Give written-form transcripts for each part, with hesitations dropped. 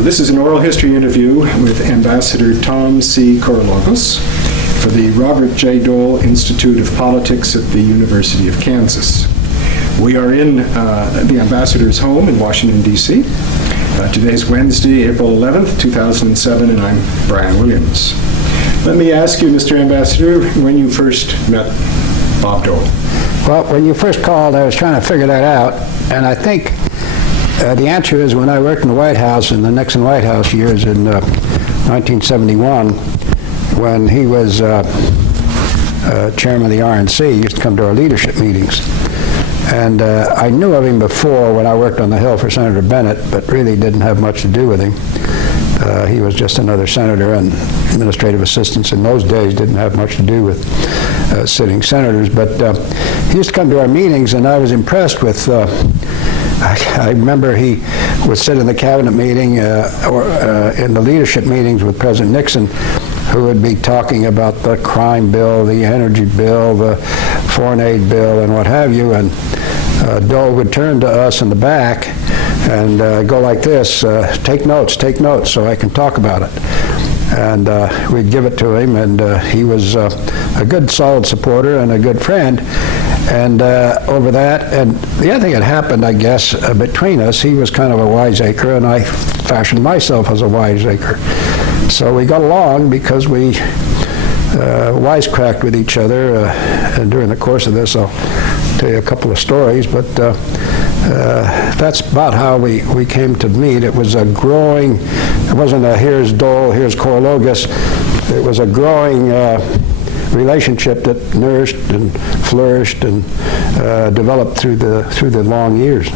This is an oral history interview with Ambassador Tom C. Korologos for the Robert J. Dole Institute of Politics at the University of Kansas. We are in the ambassador's home in Washington, D.C. Today's Wednesday, April 11th, 2007, and I'm Brien Williams. Let me ask you, Mr. Ambassador, when you first met Bob Dole. Well, when you first called, I was trying to figure that out, and I think the answer is when I worked in the White House, in the Nixon White House years in 1971, when he was chairman of the RNC, he used to come to our leadership meetings. And I knew of him before when I worked on the Hill for Senator Bennett, but really didn't have much to do with him. He was just another senator, and administrative assistants in those days didn't have much to do with sitting senators. But he used to come to our meetings, and I was impressed with I remember he would sit in the cabinet meeting or in the leadership meetings with President Nixon, who would be talking about the crime bill, the energy bill, the foreign aid bill, and what have you. And Dole would turn to us in the back and go like this, take notes, so I can talk about it. And we'd give it to him, and he was a good, solid supporter and a good friend. And over that, and the other thing that happened, I guess, between us, he was kind of a wiseacre, and I fashioned myself as a wiseacre. So we got along because we wisecracked with each other, and during the course of this, I'll tell you a couple of stories, but that's about how we came to meet. It was a growing, it wasn't a here's Dole, here's Korologos. It was a growing relationship that nourished and flourished and developed through the long years.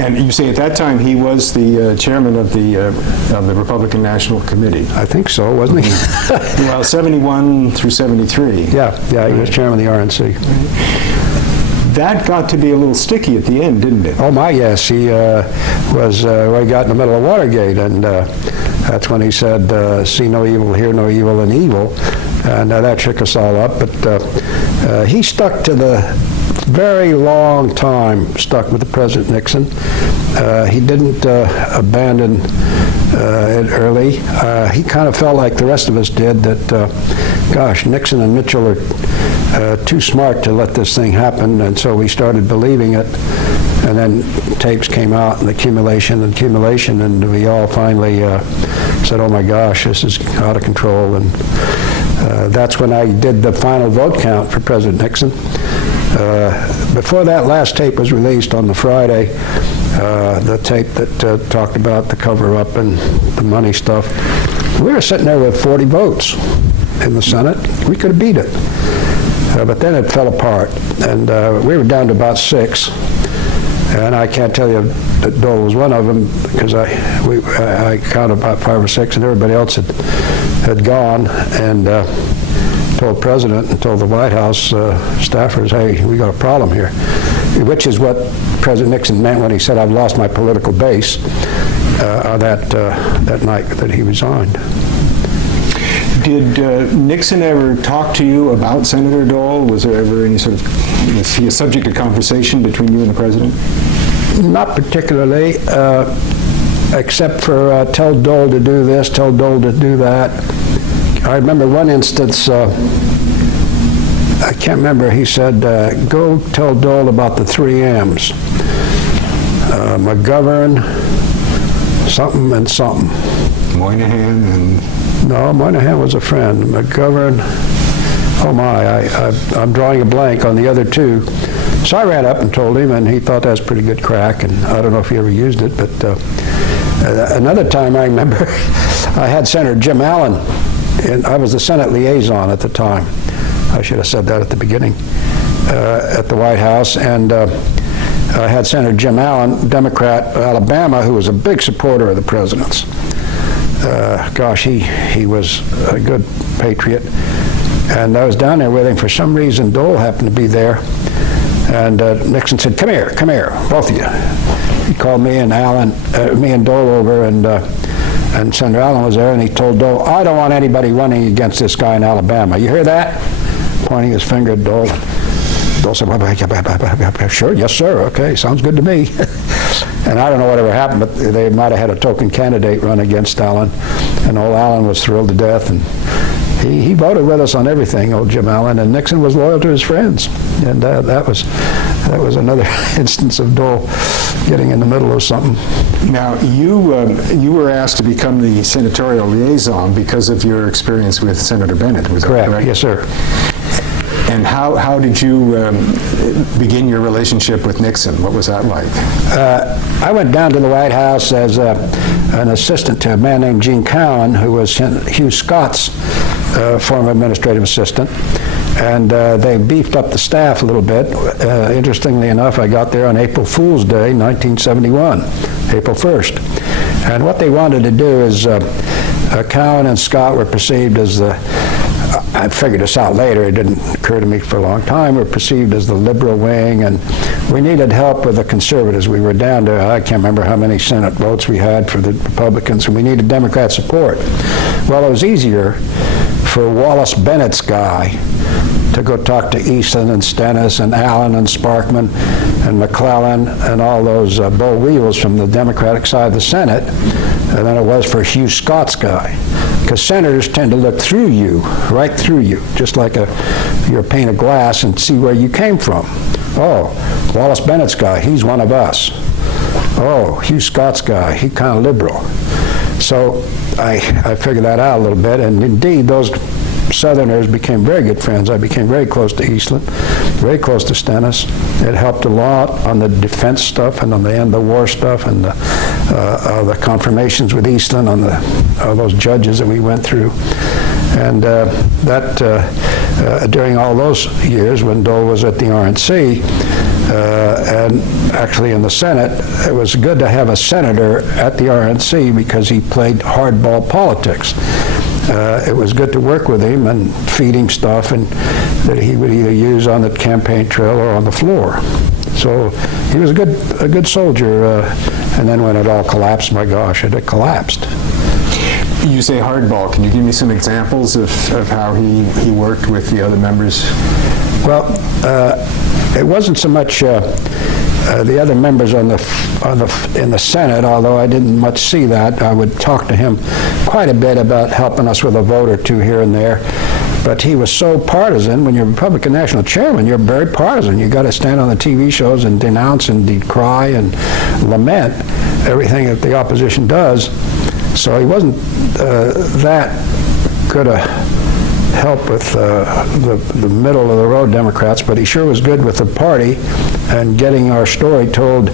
And you say at that time he was the chairman of the Republican National Committee. I think so, wasn't he? Well, 71 through 73. Yeah, he was chairman of the RNC. That got to be a little sticky at the end, didn't it? Oh my, yes. He was, we got in the middle of Watergate, and that's when he said, see no evil, hear no evil, and evil. And that shook us all up. But he stuck to the very long time, stuck with the President Nixon. He didn't abandon it early. He kind of felt like the rest of us did that, gosh, Nixon and Mitchell are too smart to let this thing happen, and so we started believing it. And then tapes came out, and accumulation, and we all finally said, oh my gosh, this is out of control. And that's when I did the final vote count for President Nixon. Before that last tape was released on the Friday, the tape that talked about the cover-up and the money stuff, we were sitting there with 40 votes in the Senate. We could have beat it. But then it fell apart, and we were down to about 6. And I can't tell you that Dole was one of them, because I counted about 5 or 6, and everybody else had gone, and told the President and told the White House staffers, hey, we got a problem here, which is what President Nixon meant when he said, I've lost my political base that night that he resigned. Did Nixon ever talk to you about Senator Dole? Was there ever any sort of, was he a subject of conversation between you and the President? Not particularly, except for tell Dole to do this, tell Dole to do that. I remember one instance, I can't remember, he said, go tell Dole about the 3 M's. McGovern, something and something. Moynihan and... No, Moynihan was a friend. McGovern, oh my, I'm drawing a blank on the other 2. So I ran up and told him, and he thought that was pretty good crack, and I don't know if he ever used it, but another time I remember I had Senator Jim Allen, and I was the Senate liaison at the time. I should have said that at the beginning, at the White House, and I had Senator Jim Allen, Democrat, Alabama, who was a big supporter of the President's. Gosh, he was a good patriot. And I was down there with him. For some reason, Dole happened to be there. And Nixon said, come here, both of you. He called me and me and Dole over, and Senator Allen was there, and he told Dole, I don't want anybody running against this guy in Alabama. You hear that? Pointing his finger at Dole. Dole said, well, sure, yes, sir, okay, sounds good to me. And I don't know whatever happened, but they might have had a token candidate run against Allen, and old Allen was thrilled to death, and he voted with us on everything, old Jim Allen, and Nixon was loyal to his friends. And that was another instance of Dole getting in the middle of something. Now, you were asked to become the senatorial liaison because of your experience with Senator Bennett, was that correct? Yes, sir. And how did you begin your relationship with Nixon? What was that like? I went down to the White House as an assistant to a man named Gene Cowan, who was Hugh Scott's former administrative assistant, and they beefed up the staff a little bit. Interestingly enough, I got there on April Fool's Day, 1971, April 1st. And what they wanted to do is, Cowan and Scott were perceived as I figured this out later, it didn't occur to me for a long time, were perceived as the liberal wing, and we needed help with the conservatives. We were down to, I can't remember how many Senate votes we had for the Republicans, and we needed Democrat support. Well, it was easier for Wallace Bennett's guy to go talk to Easton and Stennis and Allen and Sparkman and McClellan and all those Bo Weevils from the Democratic side of the Senate than it was for Hugh Scott's guy. Because senators tend to look through you, right through you, just like you're a pane of glass, and see where you came from. Oh, Wallace Bennett's guy, he's one of us. Oh, Hugh Scott's guy, he's kind of liberal. So I figured that out a little bit, and indeed those Southerners became very good friends. I became very close to Eastland, very close to Stennis. It helped a lot on the defense stuff and on the end of the war stuff and the confirmations with Eastland on those judges that we went through. And during all those years when Dole was at the RNC, and actually in the Senate, it was good to have a senator at the RNC because he played hardball politics. It was good to work with him and feed him stuff and that he would either use on the campaign trail or on the floor. So he was a good soldier. And then when it all collapsed, my gosh, it had collapsed. You say hardball. Can you give me some examples of how he worked with the other members? Well, it wasn't so much the other members in the Senate, although I didn't much see that. I would talk to him quite a bit about helping us with a vote or two here and there. But he was so partisan. When you're Republican National Chairman, you're very partisan. You got to stand on the TV shows and denounce and decry and lament everything that the opposition does. So he wasn't that good a help with the middle of the road Democrats, but he sure was good with the party and getting our story told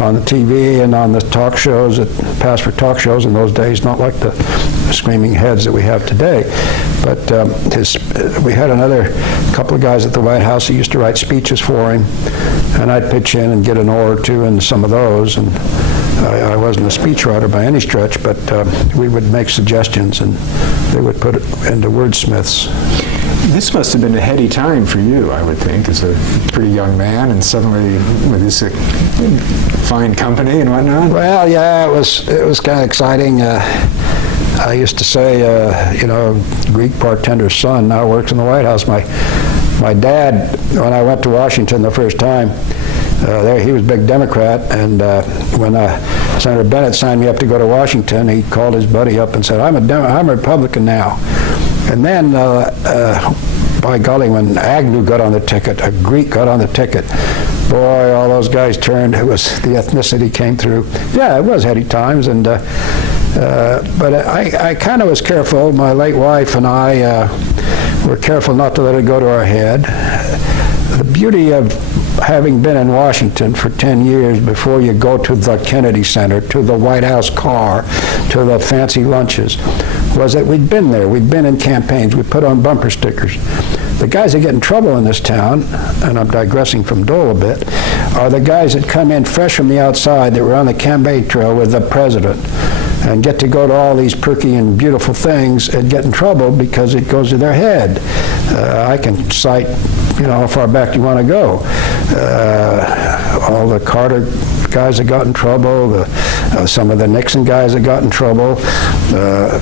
on the TV and on the talk shows that passed for talk shows in those days, not like the screaming heads that we have today. But we had another couple of guys at the White House who used to write speeches for him, and I'd pitch in and get an oar or two in some of those. And I wasn't a speechwriter by any stretch, but we would make suggestions and they would put it into wordsmiths. This must have been a heady time for you, I would think, as a pretty young man, and suddenly with this fine company and whatnot. Well, yeah, it was kind of exciting. I used to say, Greek bartender's son now works in the White House. My dad, when I went to Washington the first time, he was a big Democrat, and when Senator Bennett signed me up to go to Washington, he called his buddy up and said, I'm a Republican now. And then, by golly, when Agnew got on the ticket, a Greek got on the ticket, boy, all those guys turned. It was the ethnicity came through. Yeah, it was heady times, and but I kind of was careful. My late wife and I were careful not to let it go to our head. The beauty of having been in Washington for 10 years before you go to the Kennedy Center, to the White House car, to the fancy lunches, was that we'd been there. We'd been in campaigns. We put on bumper stickers. The guys that get in trouble in this town, and I'm digressing from Dole a bit, are the guys that come in fresh from the outside that were on the campaign trail with the president and get to go to all these perky and beautiful things and get in trouble because it goes to their head. I can cite, how far back you want to go. All the Carter guys that got in trouble, some of the Nixon guys that got in trouble,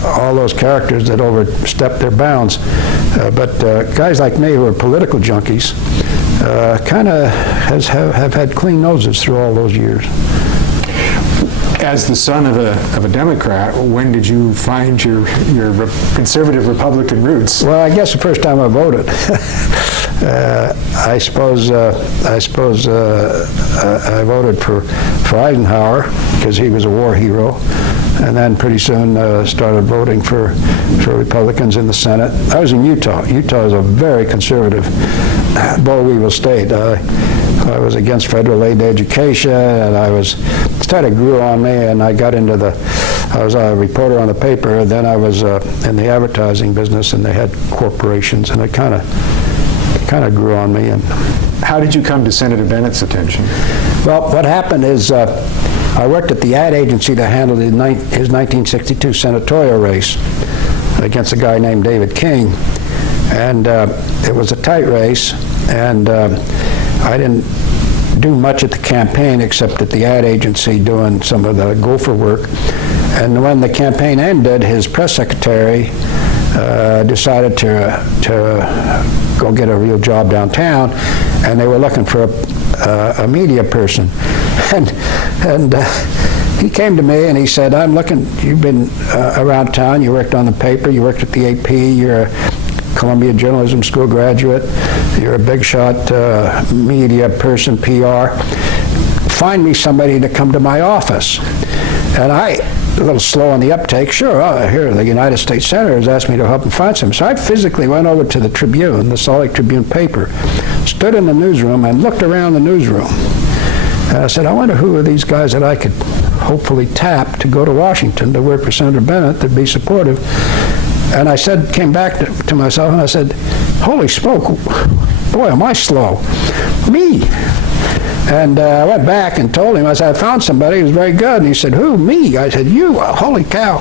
all those characters that overstepped their bounds. But guys like me who are political junkies, kind of have had clean noses through all those years. As the son of a Democrat, when did you find your conservative Republican roots? Well, I guess the first time I voted. I suppose I voted for Eisenhower because he was a war hero, and then pretty soon started voting for Republicans in the Senate. I was in Utah. Utah is a very conservative, boll weevil state. I was against federal aid to education, and started grew on me, and I got into I was a reporter on the paper, then I was in the advertising business, and they had corporations, and it kind of grew on me. And how did you come to Senator Bennett's attention? Well, what happened is I worked at the ad agency that handled his 1962 senatorial race against a guy named David King, and it was a tight race, and I didn't do much at the campaign except at the ad agency doing some of the gopher work. And when the campaign ended, his press secretary decided to go get a real job downtown, and they were looking for a media person. And he came to me and he said, "I'm looking, you've been around town, you worked on the paper, you worked at the AP, you're a Columbia Journalism School graduate, you're a big shot media person, PR. Find me somebody to come to my office." And I, a little slow on the uptake, sure, here, the United States Senators asked me to help them find some. So I physically went over to the Tribune, the Salt Lake Tribune paper, stood in the newsroom and looked around the newsroom. And I said, I wonder who are these guys that I could hopefully tap to go to Washington to work for Senator Bennett, to be supportive. And I said, came back to myself and I said, holy smoke, boy, am I slow. Me. And I went back and told him, I said, I found somebody who was very good. And he said, who, me? I said, you, holy cow.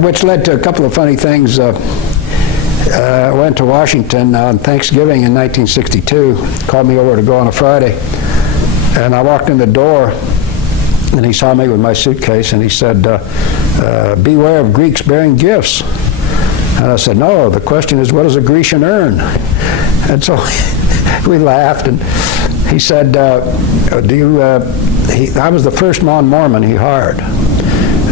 Which led to a couple of funny things. I went to Washington on Thanksgiving in 1962, called me over to go on a Friday. And I walked in the door, and he saw me with my suitcase, and he said, beware of Greeks bearing gifts. And I said, no, the question is, what does a Grecian earn? And so we laughed, and he said, I was the first non-Mormon he hired.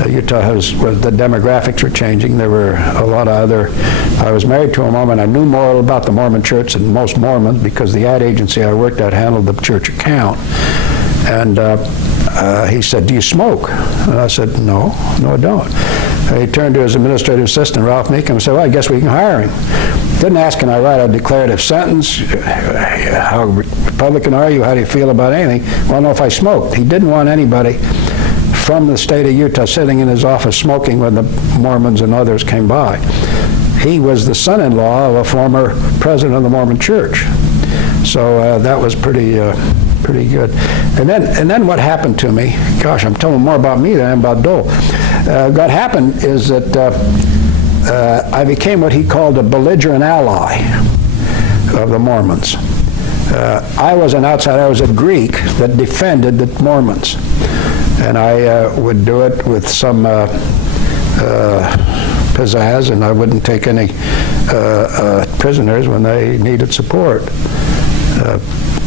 Utah the demographics were changing. There were a lot of I was married to a Mormon. I knew more about the Mormon church than most Mormons because the ad agency I worked at handled the church account. And he said, do you smoke? And I said, no, I don't. And he turned to his administrative assistant, Ralph Meekum, and said, well, I guess we can hire him. Didn't ask, can I write a declarative sentence? How Republican are you? How do you feel about anything? Well, no, if I smoked. He didn't want anybody from the state of Utah sitting in his office smoking when the Mormons and others came by. He was the son-in-law of a former president of the Mormon Church. So that was pretty good. And then what happened to me, gosh, I'm telling more about me than I am about Dole. What happened is that I became what he called a belligerent ally of the Mormons. I was an outsider. I was a Greek that defended the Mormons. And I would do it with some pizzazz, and I wouldn't take any prisoners when they needed support.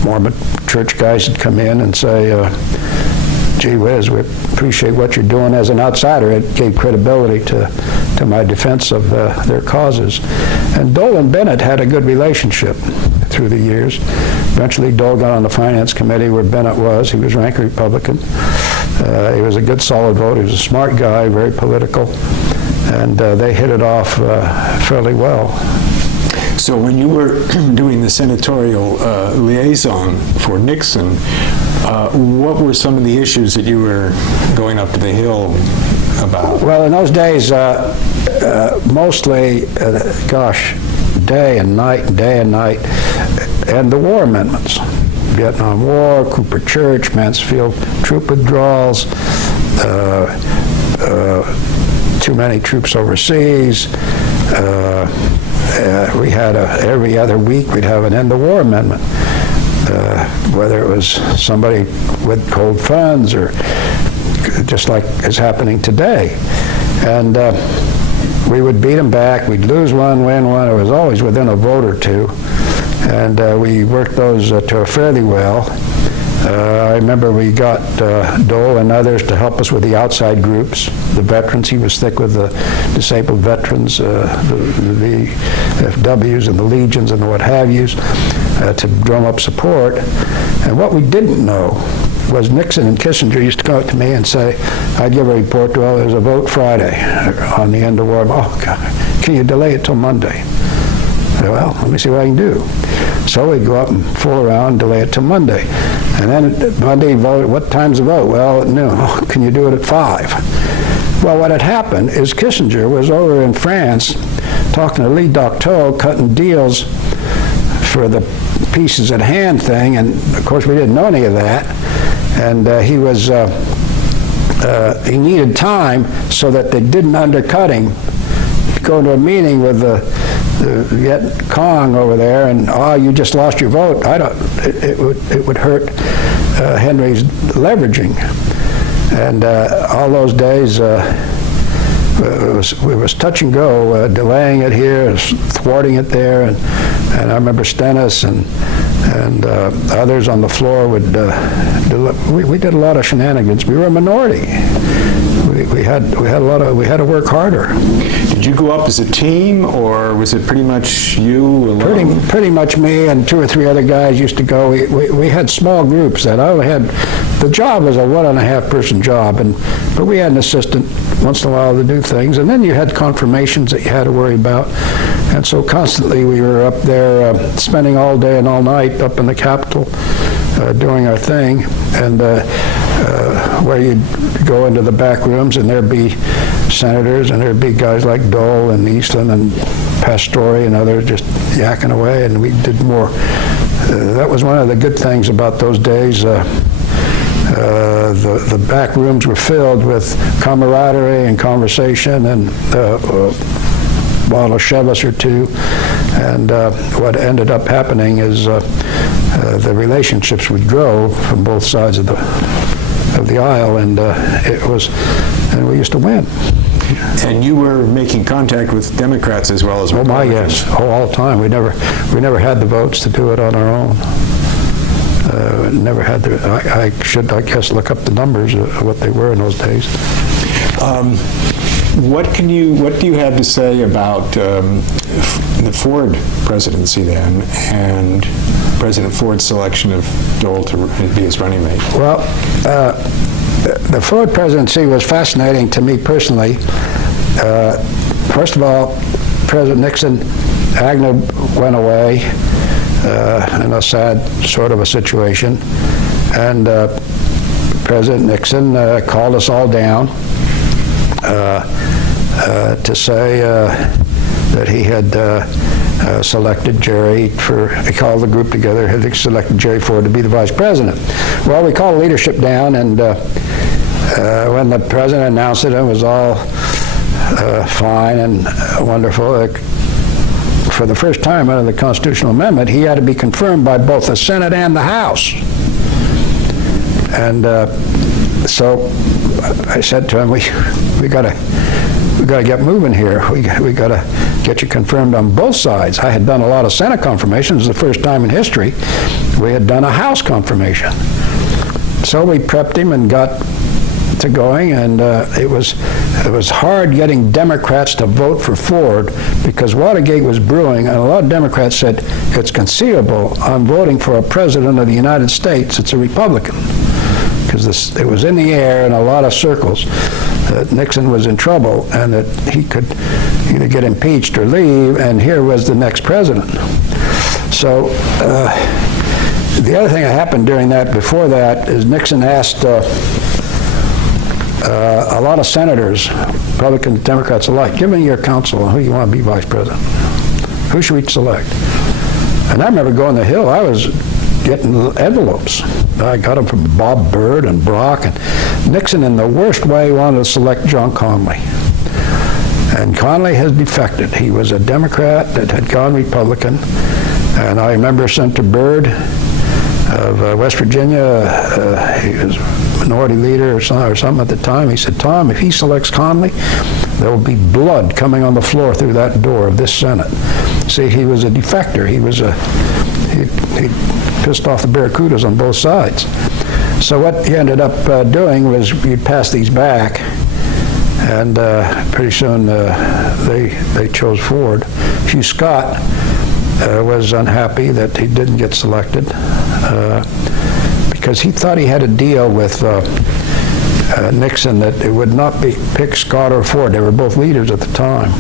Mormon church guys would come in and say, gee whiz, we appreciate what you're doing as an outsider. It gave credibility to my defense of their causes. And Dole and Bennett had a good relationship through the years. Eventually, Dole got on the finance committee where Bennett was. He was ranking Republican. He was a good, solid vote. He was a smart guy, very political. And they hit it off fairly well. So when you were doing the senatorial liaison for Nixon, what were some of the issues that you were going up to the Hill about? Well, in those days, mostly, day and night, and the war amendments. Vietnam War, Cooper Church, Mansfield troop withdrawals, too many troops overseas. We had every other week we'd have an end the war amendment, whether it was somebody with cold funds or just like is happening today. And we would beat them back. We'd lose one, win one. It was always within a vote or two. and we worked those fairly well. I remember we got Dole and others to help us with the outside groups, the veterans. He was thick with the disabled veterans, the VFWs and the Legions and the what have yous, to drum up support. And what we didn't know was Nixon and Kissinger used to come up to me and say, I'd give a report, well, there's a vote Friday on the end of war. Oh, God, can you delay it till Monday? I said, well, let me see what I can do. So we'd go up and fool around, delay it till Monday. And then Monday vote, what time's the vote? Well, at noon. Oh, can you do it at 5? Well, what had happened is Kissinger was over in France talking to Lee Docteau, cutting deals for the pieces at hand thing, and of course we didn't know any of that. And he needed time so that they didn't undercut him to go to a meeting with the Viet Cong over there, and you just lost your vote. It would hurt Henry's leveraging, and all those days it was touch and go, delaying it here, thwarting it there, and I remember Stennis and others on the floor would we did a lot of shenanigans. We were a minority. We had to work harder. Did you go up as a team, or was it pretty much you alone? Pretty much me and 2 or 3 other guys used to go. We had small groups that I had. The job was a 1.5 person job, but we had an assistant once in a while to do things, and then you had confirmations that you had to worry about, and so constantly we were up there spending all day and all night up in the Capitol doing our thing, and where you'd go into the back rooms and there'd be senators and there'd be guys like Dole and Eastland and Pastore and others just yakking away, and we did more. That was one of the good things about those days. The back rooms were filled with camaraderie and conversation and a bottle of Chivas or 2, and what ended up happening is the relationships would grow from both sides of the aisle, and and we used to win. And you were making contact with Democrats as well as Republicans? Oh my, yes, all the time. We never had the votes to do it on our own. Never had the. I should, I guess, look up the numbers of what they were in those days. What do you have to say about the Ford presidency then, and President Ford's selection of Dole to be his running mate? Well, the Ford presidency was fascinating to me personally. First of all, President Nixon, Agnew went away in a sad sort of a situation, and President Nixon called us all down to say that he had selected Jerry he called the group together, had selected Jerry Ford to be the vice president. Well, we called leadership down, and when the president announced it, it was all fine and wonderful. For the first time under the constitutional amendment, he had to be confirmed by both the Senate and the House. And so I said to him, we got to get moving here. We got to get you confirmed on both sides. I had done a lot of Senate confirmations. The first time in history we had done a House confirmation. So we prepped him and got to going, and it was hard getting Democrats to vote for Ford because Watergate was brewing, and a lot of Democrats said, it's conceivable I'm voting for a president of the United States, it's a Republican, because it was in the air in a lot of circles that Nixon was in trouble and that he could either get impeached or leave, and here was the next president. So the other thing that happened before that is Nixon asked a lot of senators, Republicans, Democrats alike, give me your counsel on who you want to be vice president. Who should we select? And I remember going to the Hill, I was getting envelopes. I got them from Bob Byrd and Brock, and Nixon in the worst way wanted to select John Connally. And Connally has defected. He was a Democrat that had gone Republican, and I remember Senator Byrd of West Virginia, he was minority leader or something at the time. He said, Tom, if he selects Connally, there will be blood coming on the floor through that door of this Senate. See, he was a defector. He was a he pissed off the Barracudas on both sides. So what he ended up doing was he'd pass these back, and pretty soon they chose Ford. Hugh Scott was unhappy that he didn't get selected because he thought he had a deal with Nixon that it would not be pick Scott or Ford. They were both leaders at the time.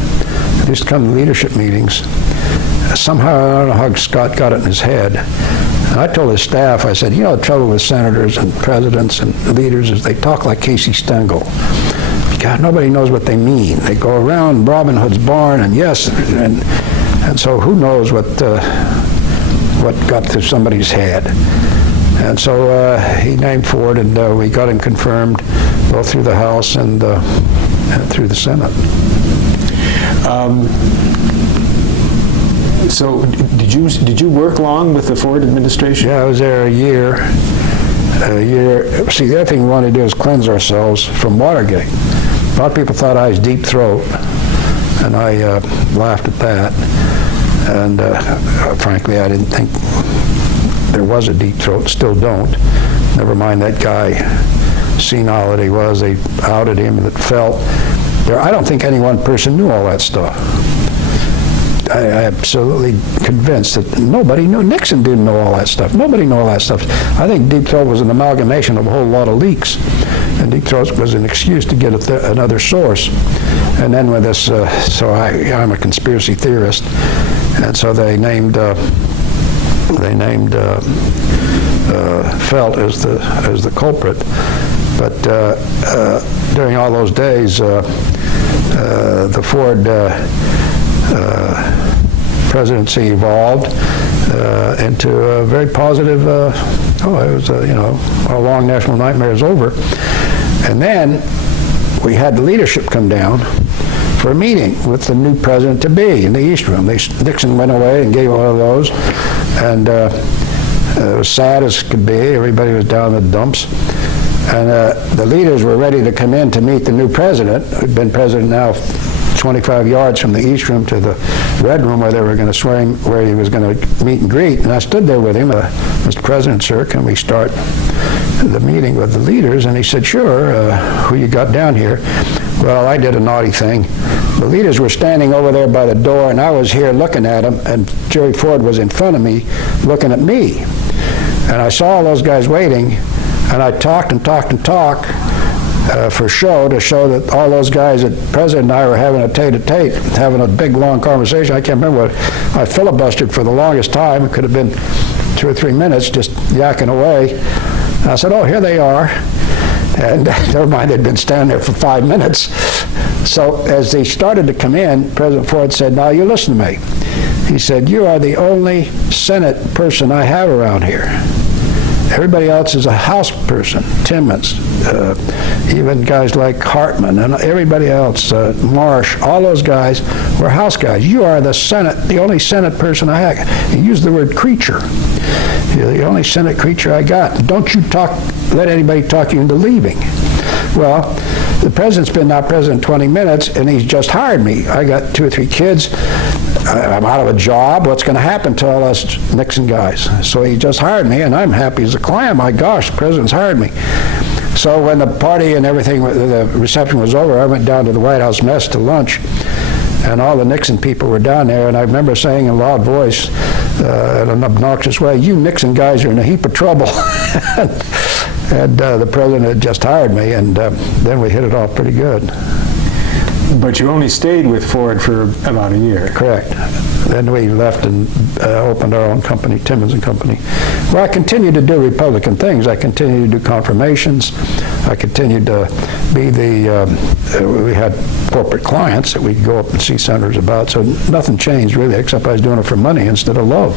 They used to come to leadership meetings. Somehow, I don't know how Scott got it in his head. And I told his staff, I said, you know, the trouble with senators and presidents and leaders is they talk like Casey Stengel. God, nobody knows what they mean. They go around Robin Hood's barn, and yes, and so who knows what got to somebody's head. And so he named Ford, and we got him confirmed both through the House and through the Senate. So did you work long with the Ford administration? Yeah, I was there a year. See, the other thing we wanted to do is cleanse ourselves from Watergate. A lot of people thought I was deep throat, and I laughed at that. And frankly, I didn't think there was a deep throat, still don't. Never mind that guy, senile that he was, they outed him and it felt. I don't think any one person knew all that stuff. I'm absolutely convinced that nobody knew. Nixon didn't know all that stuff. Nobody knew all that stuff. I think deep throat was an amalgamation of a whole lot of leaks. And deep throat was an excuse to get another source. And then with this, so I'm a conspiracy theorist. And so they named Felt as the culprit. But during all those days, the Ford presidency evolved into a very positive. It was our long national nightmare is over. And then we had the leadership come down for a meeting with the new president-to-be in the East Room. Nixon went away and gave one of those, and it was sad as could be. Everybody was down in the dumps. And the leaders were ready to come in to meet the new president, who'd been president now 25 yards from the East Room to the Red Room where they were going to swear him, where he was going to meet and greet. And I stood there with him, Mr. President, sir, can we start the meeting with the leaders? And he said, sure, who you got down here? Well, I did a naughty thing. The leaders were standing over there by the door, and I was here looking at them, and Jerry Ford was in front of me looking at me. And I saw all those guys waiting, and I talked and talked and talked for show, to show that all those guys, that the President and I were having a tete-a-tete, having a big, long conversation. I can't remember what. I filibustered for the longest time. It could have been 2 or 3 minutes just yakking away. And I said, oh, here they are. And never mind, they'd been standing there for 5 minutes. So as they started to come in, President Ford said, now you listen to me. He said, you are the only Senate person I have around here. Everybody else is a House person, Timmons, even guys like Hartman and everybody else, Marsh, all those guys were House guys. You are the Senate, the only Senate person I have. He used the word creature. You're the only Senate creature I got. Don't you let anybody talk you into leaving. Well, the president's been now president 20 minutes, and he's just hired me. I got 2 or 3 kids. I'm out of a job. What's going to happen to all us Nixon guys? So he just hired me, and I'm happy as a clam. My gosh, the president's hired me. So when the party and everything, the reception was over, I went down to the White House mess to lunch, and all the Nixon people were down there, and I remember saying in a loud voice, in an obnoxious way, you Nixon guys are in a heap of trouble. And the president had just hired me, and then we hit it off pretty good. But you only stayed with Ford for about a year. Correct. Then we left and opened our own company, Timmons and Company. Well, I continued to do Republican things. I continued to do confirmations. I continued to be we had corporate clients that we'd go up and see senators about, so nothing changed really, except I was doing it for money instead of love.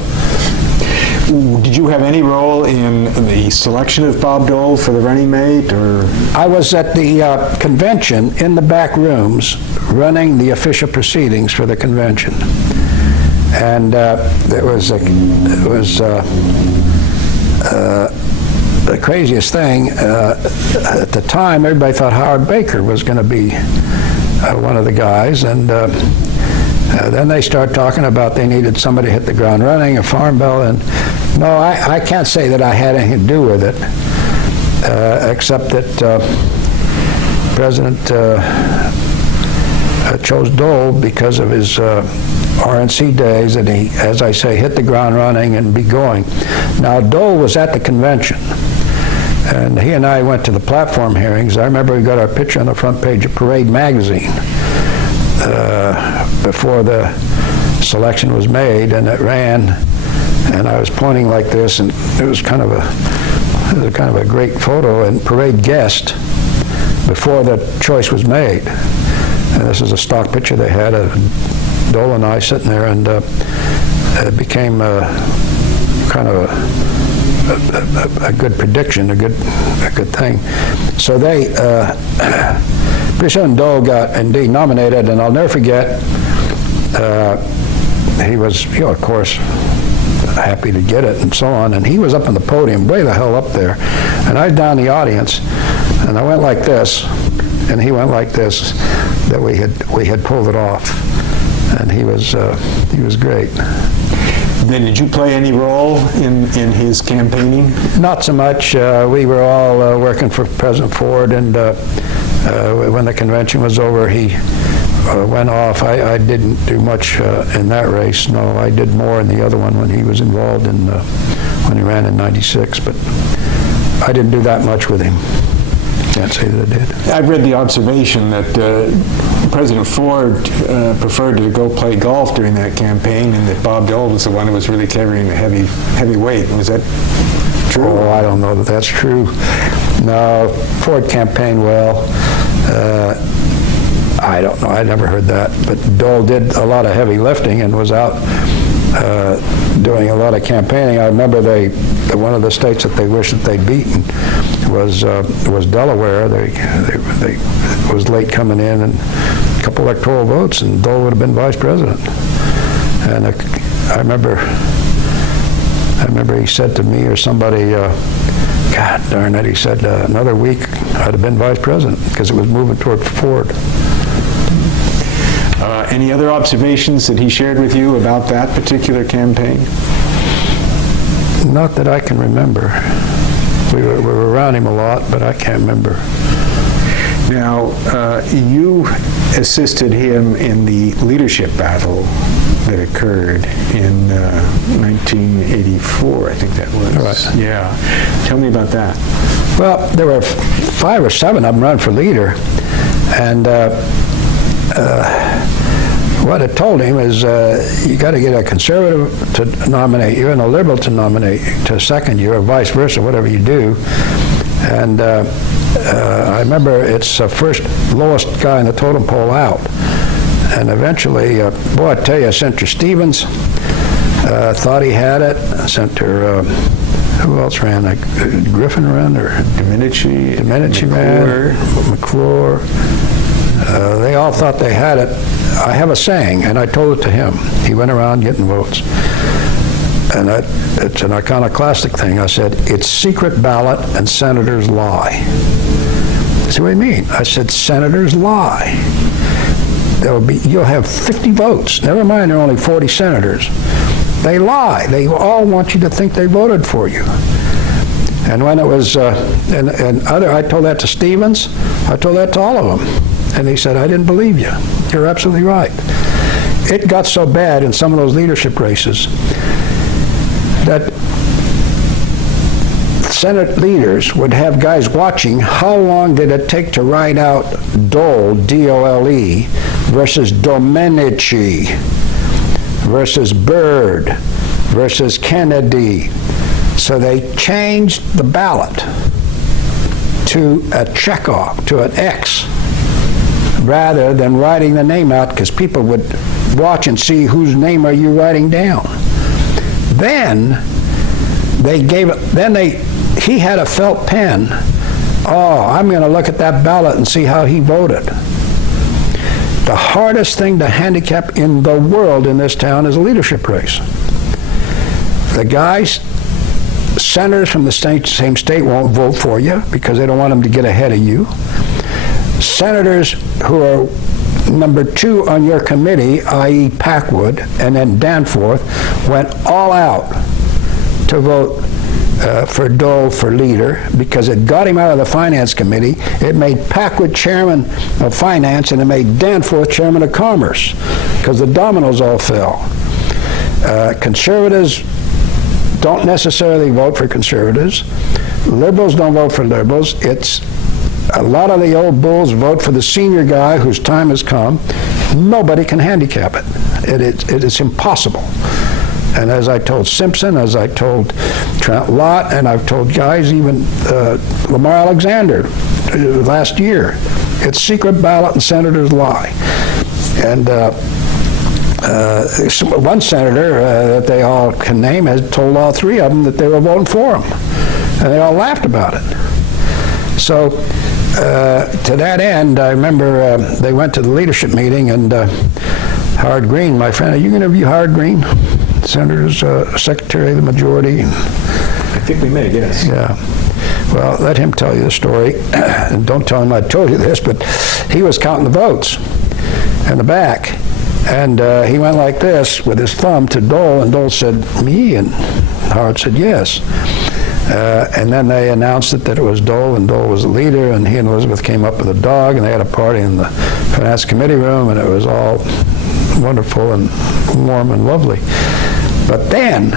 Did you have any role in the selection of Bob Dole for the running mate, or? I was at the convention in the back rooms running the official proceedings for the convention. And it was the craziest thing. At the time, everybody thought Howard Baker was going to be one of the guys, and Then they start talking about they needed somebody to hit the ground running, a farm bill, and no, I can't say that I had anything to do with it, except that President chose Dole because of his RNC days, and he, as I say, hit the ground running and be going. Now, Dole was at the convention, and he and I went to the platform hearings. I remember we got our picture on the front page of Parade magazine before the selection was made, and it ran, and I was pointing like this, and it was kind of a great photo, and Parade guessed before the choice was made. And this is a stock picture they had of Dole and I sitting there, and it became kind of a good prediction, a good thing. So they, pretty soon Dole got indeed nominated, and I'll never forget, he was, of course, happy to get it and so on, and he was up on the podium, way the hell up there, and I was down in the audience, and I went like this, and he went like this, that we had pulled it off, and he was great. Then did you play any role in his campaigning? Not so much. We were all working for President Ford, and when the convention was over, he went off. I didn't do much in that race. No, I did more in the other one when he was involved in when he ran in '96, but I didn't do that much with him. Can't say that I did. I've read the observation that President Ford preferred to go play golf during that campaign, and that Bob Dole was the one who was really carrying the heavy weight. Was that true? Oh, I don't know that that's true. No, Ford campaigned well. I don't know. I never heard that. But Dole did a lot of heavy lifting and was out doing a lot of campaigning. I remember one of the states that they wished that they'd beaten was Delaware. They was late coming in, and a couple electoral votes, and Dole would have been vice president. And I remember he said to me or somebody, God darn it, he said, another week I'd have been vice president, because it was moving toward Ford. Any other observations that he shared with you about that particular campaign? Not that I can remember. We were around him a lot, but I can't remember. Now, you assisted him in the leadership battle that occurred in 1984, I think that was. Right. Yeah. Tell me about that. Well, there were 5 or 7 of them running for leader, and what it told him is you got to get a conservative to nominate you and a liberal to nominate to second you, or vice versa, whatever you do. And I remember it's the first lowest guy in the totem pole out. And eventually, boy, I tell you, Senator Stevens thought he had it. Senator, who else ran? Griffin ran, or Domenici ran, McClure. They all thought they had it. I have a saying, and I told it to him. He went around getting votes. And it's an iconoclastic thing. I said, it's secret ballot and senators lie. He said, what do you mean? I said, senators lie. You'll have 50 votes. Never mind, there are only 40 senators. They lie. They all want you to think they voted for you. And when it was, I told that to Stevens, I told that to all of them. And he said, I didn't believe you. You're absolutely right. It got so bad in some of those leadership races that Senate leaders would have guys watching how long did it take to write out Dole, D-O-L-E, versus Domenici, versus Byrd, versus Kennedy. So they changed the ballot to a checkoff, to an X, rather than writing the name out, because people would watch and see whose name are you writing down. Then he had a felt pen. Oh, I'm going to look at that ballot and see how he voted. The hardest thing to handicap in the world in this town is a leadership race. The guys, senators from the same state won't vote for you because they don't want them to get ahead of you. Senators who are number 2 on your committee, i.e. Packwood, and then Danforth, went all out to vote for Dole for leader because it got him out of the Finance Committee. It made Packwood chairman of Finance, and it made Danforth chairman of Commerce because the dominoes all fell. Conservatives don't necessarily vote for conservatives. Liberals don't vote for liberals. It's a lot of the old bulls vote for the senior guy whose time has come. Nobody can handicap it. It is impossible. And as I told Simpson, as I told Trent Lott, and I've told guys, even Lamar Alexander last year, it's secret ballot and senators lie. And one senator that they all can name has told all 3 of them that they were voting for him. And they all laughed about it. So to that end, I remember they went to the leadership meeting, and Howard Green, my friend, are you going to interview Howard Green? Senator's Secretary of the Majority. I think we may, yes. Yeah. Well, let him tell you the story. And don't tell him I told you this, but he was counting the votes in the back. And he went like this with his thumb to Dole, and Dole said, me? And Howard said, yes. And then they announced that it was Dole, and Dole was the leader, and he and Elizabeth came up with a dog, and they had a party in the Finance Committee room, and it was all wonderful and warm and lovely. But then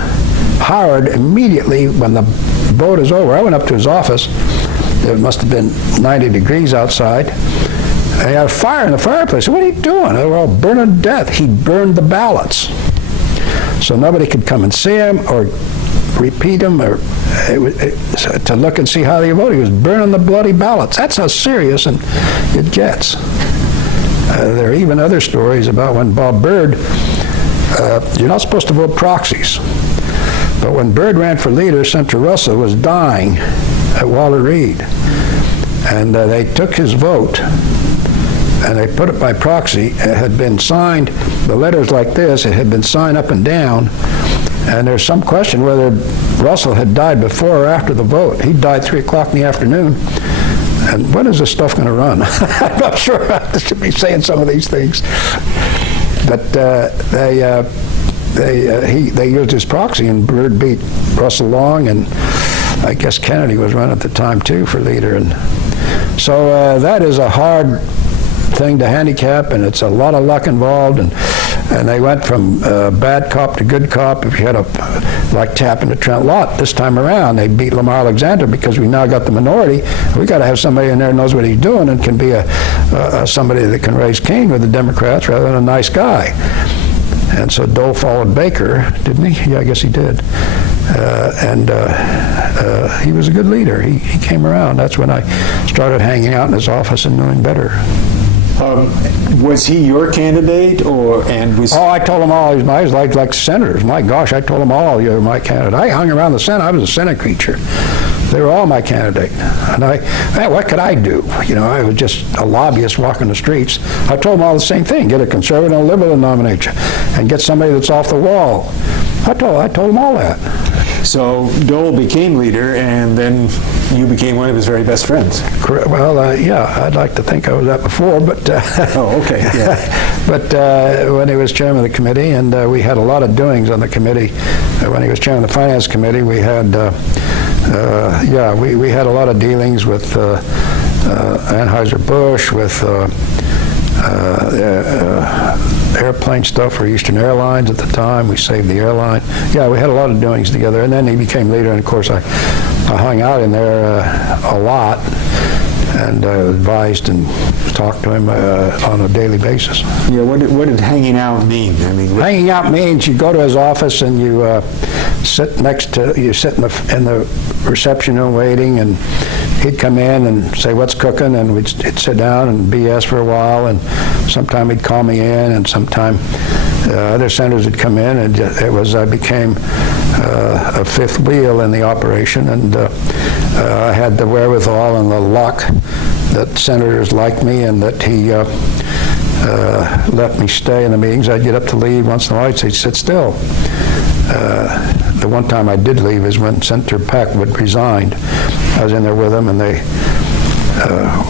Howard immediately, when the vote is over, I went up to his office. It must have been 90 degrees outside. And he had a fire in the fireplace. What are you doing? They were all burning to death. He burned the ballots. So nobody could come and see him or repeat them or to look and see how they voted. He was burning the bloody ballots. That's how serious it gets. There are even other stories about when Bob Byrd, you're not supposed to vote proxies, but when Byrd ran for leader, Senator Russell was dying at Walter Reed, and they took his vote and they put it by proxy. It had been signed, the letters like this, it had been signed up and down, and there's some question whether Russell had died before or after the vote. He died 3 o'clock in the afternoon. And when is this stuff going to run? I'm not sure I should be saying some of these things. But they used his proxy, and Byrd beat Russell Long, and I guess Kennedy was running at the time too for leader. And so that is a hard thing to handicap, and it's a lot of luck involved. And they went from bad cop to good cop. If you had like happened to Trent Lott this time around, they beat Lamar Alexander because we now got the minority. We got to have somebody in there who knows what he's doing and can be somebody that can raise Cain with the Democrats rather than a nice guy. And so Dole followed Baker, didn't he? Yeah, I guess he did. He was a good leader. He came around. That's when I started hanging out in his office and knowing better. Was he your candidate, or I told them all. I was like senators. My gosh, I told them all, you're my candidate. I hung around the Senate. I was a Senate creature. They were all my candidate. And what could I do? You know, I was just a lobbyist walking the streets. I told them all the same thing. Get a conservative and a liberal to nominate you, and get somebody that's off the wall. I told them all that. So Dole became leader, and then you became one of his very best friends. Correct. Well, yeah, I'd like to think I was that before, but... Oh, okay, yeah. But when he was chairman of the committee, and we had a lot of doings on the committee. When he was chairman of the Finance Committee, we had, we had a lot of dealings with Anheuser-Busch, with airplane stuff for Eastern Airlines at the time. We saved the airline. Yeah, we had a lot of doings together, and then he became leader, and of course I hung out in there a lot and advised and talked to him on a daily basis. Yeah, what did hanging out mean? I mean, hanging out means you go to his office and you sit in the reception room waiting, and he'd come in and say what's cooking, and we'd sit down and BS for a while, and sometime he'd call me in, and sometime other senators would come in, and I became a fifth wheel in the operation, and I had the wherewithal and the luck that senators liked me, and that he let me stay in the meetings. I'd get up to leave once in a while. He'd say, sit still. The one time I did leave is when Senator Packwood resigned. I was in there with him, and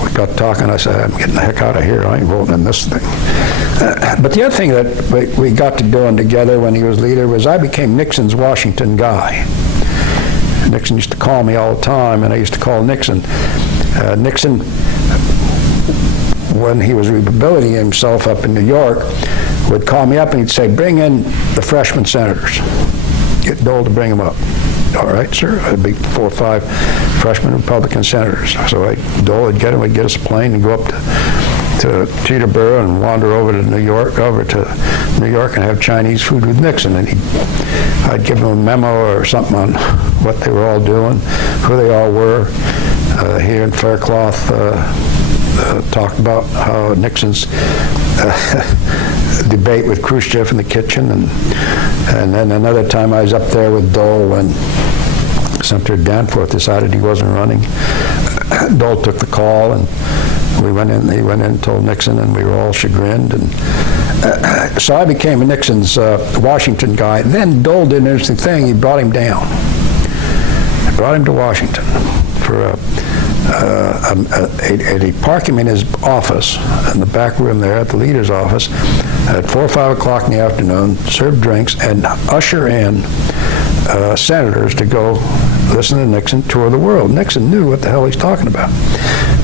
we got talking. I said, I'm getting the heck out of here. I ain't voting in this thing. But the other thing that we got to doing together when he was leader was I became Nixon's Washington guy. Nixon used to call me all the time, and I used to call Nixon. Nixon, when he was rehabilitating himself up in New York, would call me up and he'd say, bring in the freshman senators. Get Dole to bring them up. All right, sir. It'd be 4 or 5 freshman Republican senators. So Dole would get him, we'd get us a plane and go up to Teterboro and wander over to New York and have Chinese food with Nixon. And I'd give him a memo or something on what they were all doing, who they all were. Here in Faircloth, talked about how Nixon's debate with Khrushchev in the kitchen, and then another time I was up there with Dole when Senator Danforth decided he wasn't running. Dole took the call, and he went in and told Nixon, and we were all chagrined. And so I became Nixon's Washington guy. Then Dole did an interesting thing. He brought him down. He brought him to Washington for he'd park him in his office, in the back room there at the leader's office, at 4 or 5 o'clock in the afternoon, serve drinks, and usher in senators to go listen to Nixon tour the world. Nixon knew what the hell he's talking about.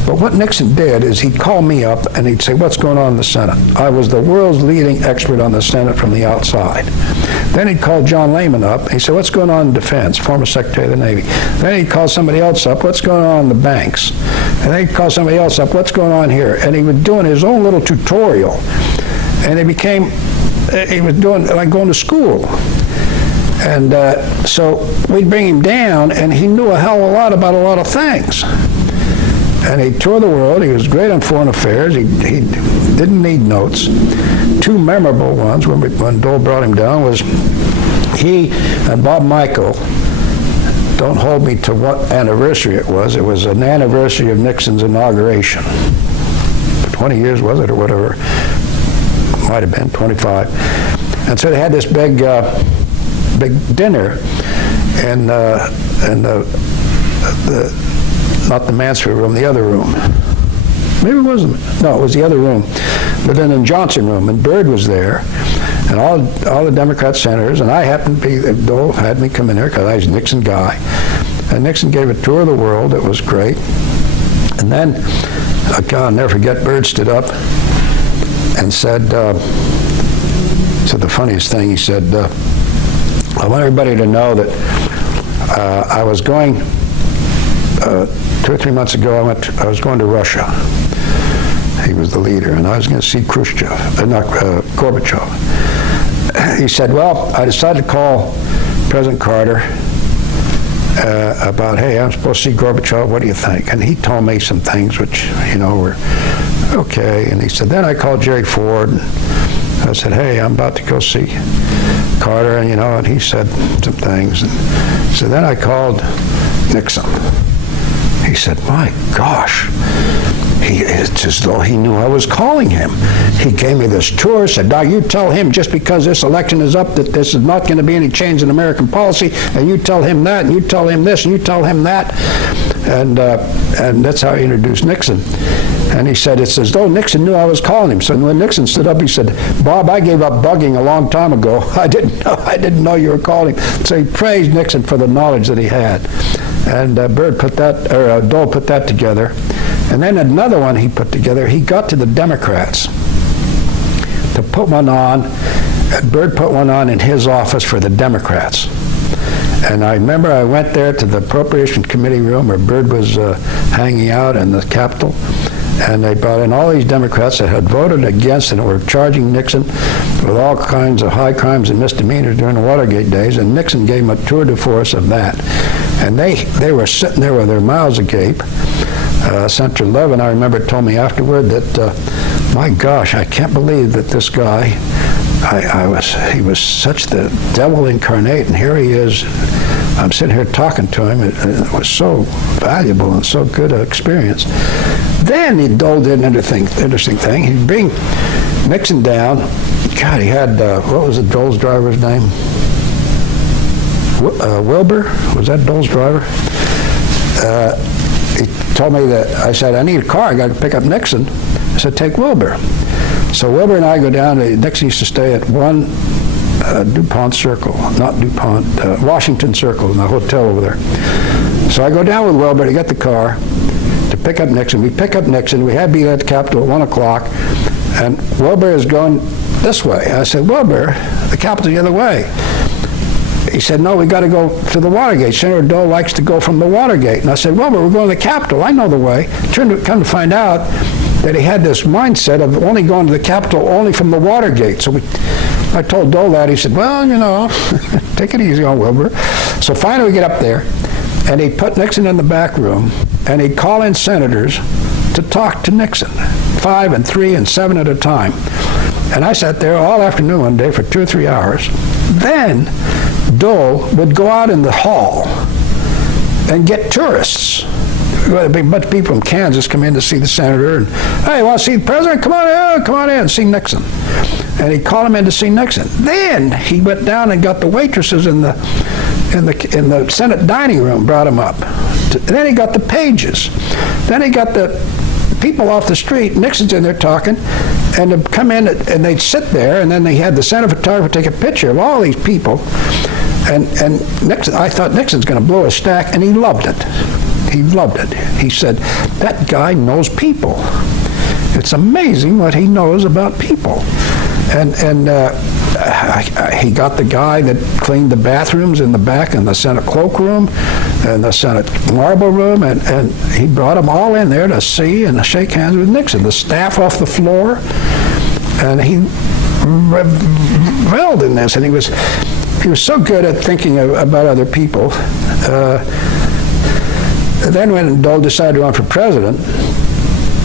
But what Nixon did is he'd call me up and he'd say, what's going on in the Senate? I was the world's leading expert on the Senate from the outside. Then he'd call John Lehman up and he'd say, what's going on in defense? Former Secretary of the Navy. Then he'd call somebody else up, what's going on in the banks? And then he'd call somebody else up, what's going on here? And he was doing his own little tutorial. And he was doing like going to school. And so we'd bring him down, and he knew a hell of a lot about a lot of things. And he toured the world. He was great on foreign affairs. He didn't need notes. 2 memorable ones when Dole brought him down was he and Bob Michael, don't hold me to what anniversary it was. It was an anniversary of Nixon's inauguration. 20 years, was it, or whatever? Might have been, 25. And so they had this big dinner, and not the Mansfield room, the other room. Maybe it wasn't. No, it was the other room. But then in Johnson room, and Byrd was there, and all the Democrat senators, and I happened to be, Dole had me come in there because I was a Nixon guy. And Nixon gave a tour of the world. It was great. And then, I'll never forget, Byrd stood up and said the funniest thing. He said, I want everybody to know that I was going, 2 or 3 months ago, I was going to Russia. He was the leader, and I was going to see Khrushchev, not Gorbachev. He said, well, I decided to call President Carter about, hey, I'm supposed to see Gorbachev, what do you think? And he told me some things which, were okay. And he said, then I called Jerry Ford. And I said, hey, I'm about to go see Carter, and he said some things. And so then I called Nixon. He said, my gosh, it's as though he knew I was calling him. He gave me this tour, said, now you tell him just because this election is up that this is not going to be any change in American policy, and you tell him that, and you tell him this, and you tell him that. And that's how he introduced Nixon. And he said, it's as though Nixon knew I was calling him. So when Nixon stood up, he said, Bob, I gave up bugging a long time ago. I didn't know you were calling. So he praised Nixon for the knowledge that he had. And Dole put that together. And then another one he put together, he got to the Democrats to put one on. Byrd put one on in his office for the Democrats. And I remember I went there to the Appropriation Committee room where Byrd was hanging out in the Capitol. And they brought in all these Democrats that had voted against and were charging Nixon with all kinds of high crimes and misdemeanors during the Watergate days. And Nixon gave them a tour de force of that. And they were sitting there with their mouths agape. Senator Levin, I remember, told me afterward that, my gosh, I can't believe that this guy, he was such the devil incarnate, and here he is. I'm sitting here talking to him. It was so valuable and so good an experience. Then Dole did an interesting thing. He'd bring Nixon down. God, he had, what was Dole's driver's name? Wilbur? Was that Dole's driver? told me that, I said, I need a car, I got to pick up Nixon. I said, take Wilbur. So Wilbur and I go down to, Nixon used to stay at DuPont Circle, not DuPont, Washington Circle in the hotel over there. So I go down with Wilbur to get the car to pick up Nixon. We pick up Nixon. We had to be at the Capitol at 1 o'clock, and Wilbur is going this way. I said, Wilbur, the Capitol's the other way. He said, no, we got to go to the Watergate. Senator Dole likes to go from the Watergate. And I said, Wilbur, we're going to the Capitol. I know the way. Come to find out that he had this mindset of only going to the Capitol only from the Watergate. So I told Dole that. He said, well, you know, take it easy on Wilbur. So finally we get up there, and he put Nixon in the back room, and he'd call in senators to talk to Nixon, 5 and 3 and 7 at a time. And I sat there all afternoon one day for 2 or 3 hours. Then Dole would go out in the hall and get tourists. A big bunch of people from Kansas come in to see the senator, and, hey, you want to see the president? Come on in, see Nixon. And he'd call him in to see Nixon. Then he went down and got the waitresses in the Senate dining room, brought him up. Then he got the pages. Then he got the people off the street. Nixon's in there talking, and they'd come in and they'd sit there, and then they had the Senate photographer take a picture of all these people. And Nixon, I thought Nixon's going to blow his stack, and he loved it. He loved it. He said, that guy knows people. It's amazing what he knows about people. And he got the guy that cleaned the bathrooms in the back in the Senate cloakroom and the Senate marble room, and he brought them all in there to see and shake hands with Nixon. The staff off the floor, and he reveled in this, and he was so good at thinking about other people. Then when Dole decided to run for president,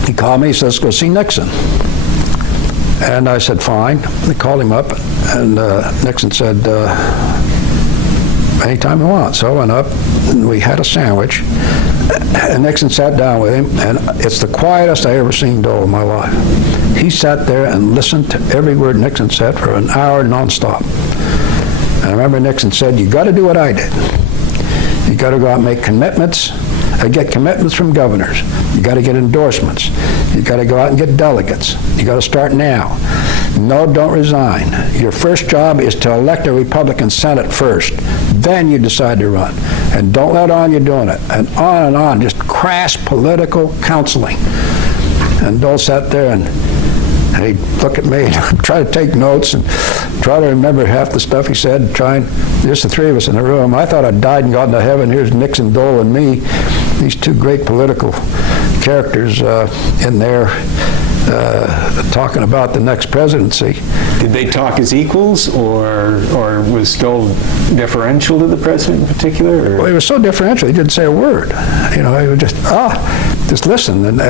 he called me, he said, let's go see Nixon. And I said, fine. They called him up, and Nixon said, anytime you want. So I went up, and we had a sandwich, and Nixon sat down with him, and it's the quietest I ever seen Dole in my life. He sat there and listened to every word Nixon said for an hour nonstop. And I remember Nixon said, you got to do what I did. You got to go out and make commitments, get commitments from governors. You got to get endorsements. You got to go out and get delegates. You got to start now. No, don't resign. Your first job is to elect a Republican Senate first. Then you decide to run. And don't let on you're doing it. And on, just crass political counseling. And Dole sat there and he'd look at me and try to take notes and try to remember half the stuff he said, just the three of us in the room. I thought I'd died and gone to heaven. Here's Nixon, Dole, and me, these two great political characters in there talking about the next presidency. Did they talk as equals, or was Dole deferential to the president in particular? Or? Well, he was so deferential, he didn't say a word. You know, he would just listen. And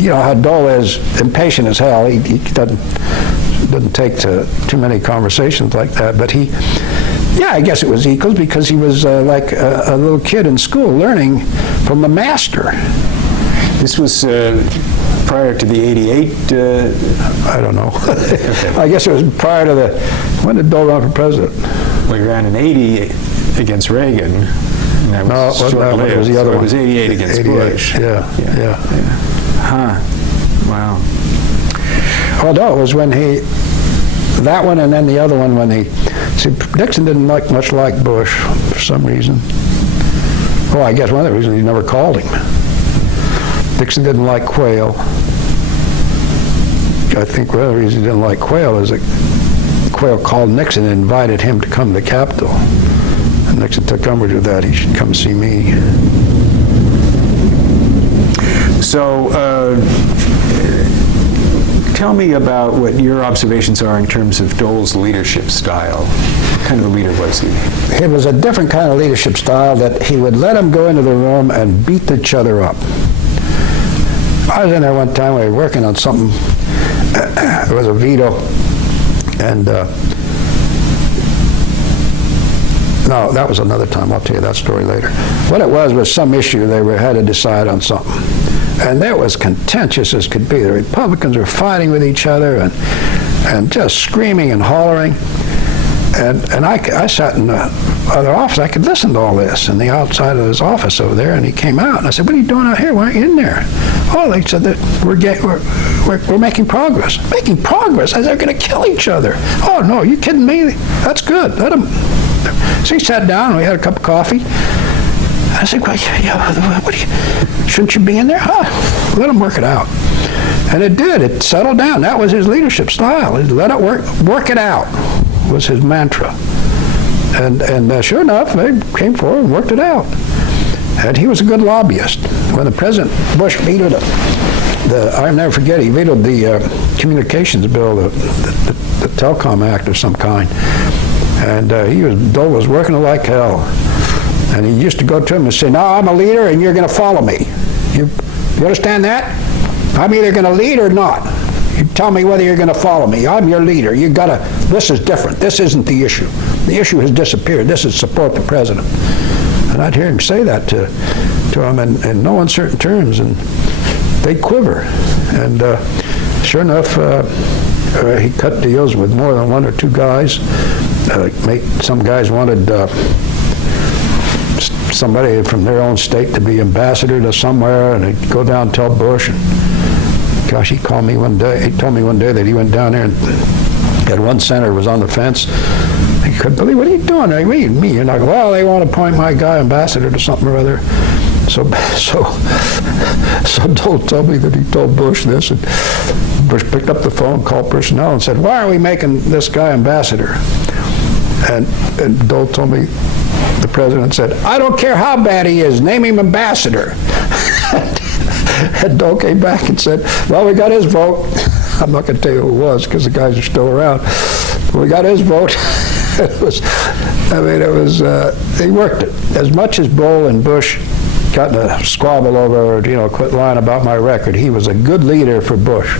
you know how Dole is impatient as hell. He doesn't take to too many conversations like that. But I guess it was equals because he was like a little kid in school learning from the master. This was prior to the 88? I don't know. Okay. I guess it was prior to when did Dole run for president? Well, he ran in 80 against Reagan. And that was it was the other one. It was 88 against 88, Bush. Yeah. Huh. Wow. Well, no, it was when that one and then the other one when Nixon didn't much like Bush for some reason. Well, I guess one of the reasons he never called him. Nixon didn't like Quayle. I think one of the reasons he didn't like Quayle is that Quayle called Nixon and invited him to come to the Capitol. And Nixon took umbrage with that. He should come see me. So, tell me about what your observations are in terms of Dole's leadership style. What kind of a leader was he? It was a different kind of leadership style that he would let them go into the room and beat each other up. I was in there one time, we were working on something. There was a veto, and no, that was another time. I'll tell you that story later. What it was some issue they had to decide on something. And that was contentious as could be. The Republicans were fighting with each other and just screaming and hollering. And I sat in the other office. I could listen to all this in the outside of his office over there, and he came out, and I said, what are you doing out here? Why aren't you in there? Oh, they said that we're making progress. Making progress? I said, they're going to kill each other. Oh, no, you kidding me? That's good. Let them. So he sat down, and we had a cup of coffee. I said, well, shouldn't you be in there? Let them work it out. And it did. It settled down. That was his leadership style. Let it work it out was his mantra. And sure enough, they came forward and worked it out. And he was a good lobbyist. When the President Bush vetoed I'll never forget, he vetoed the communications bill, the Telecom Act of some kind. And Dole was working like hell. And he used to go to him and say, no, I'm a leader and you're going to follow me. You understand that? I'm either going to lead or not. You tell me whether you're going to follow me. I'm your leader. This is different. This isn't the issue. The issue has disappeared. This is support the president. And I'd hear him say that to him in no uncertain terms, and they'd quiver. And sure enough, he cut deals with more than one or two guys. Some guys wanted somebody from their own state to be ambassador to somewhere, and he'd go down and tell Bush. And gosh, he called me one day. He told me one day that he went down there and had one senator was on the fence. He couldn't believe, what are you doing? I mean, me. And I go, well, they want to appoint my guy ambassador to something or other. So Dole told me that he told Bush this, and Bush picked up the phone, called personnel, and said, why are we making this guy ambassador? And Dole told me, the president said, I don't care how bad he is, name him ambassador. And Dole came back and said, well, we got his vote. I'm not going to tell you who it was because the guys are still around. We got his vote. He worked it. As much as Dole and Bush got in a squabble over, quit lying about my record, he was a good leader for Bush.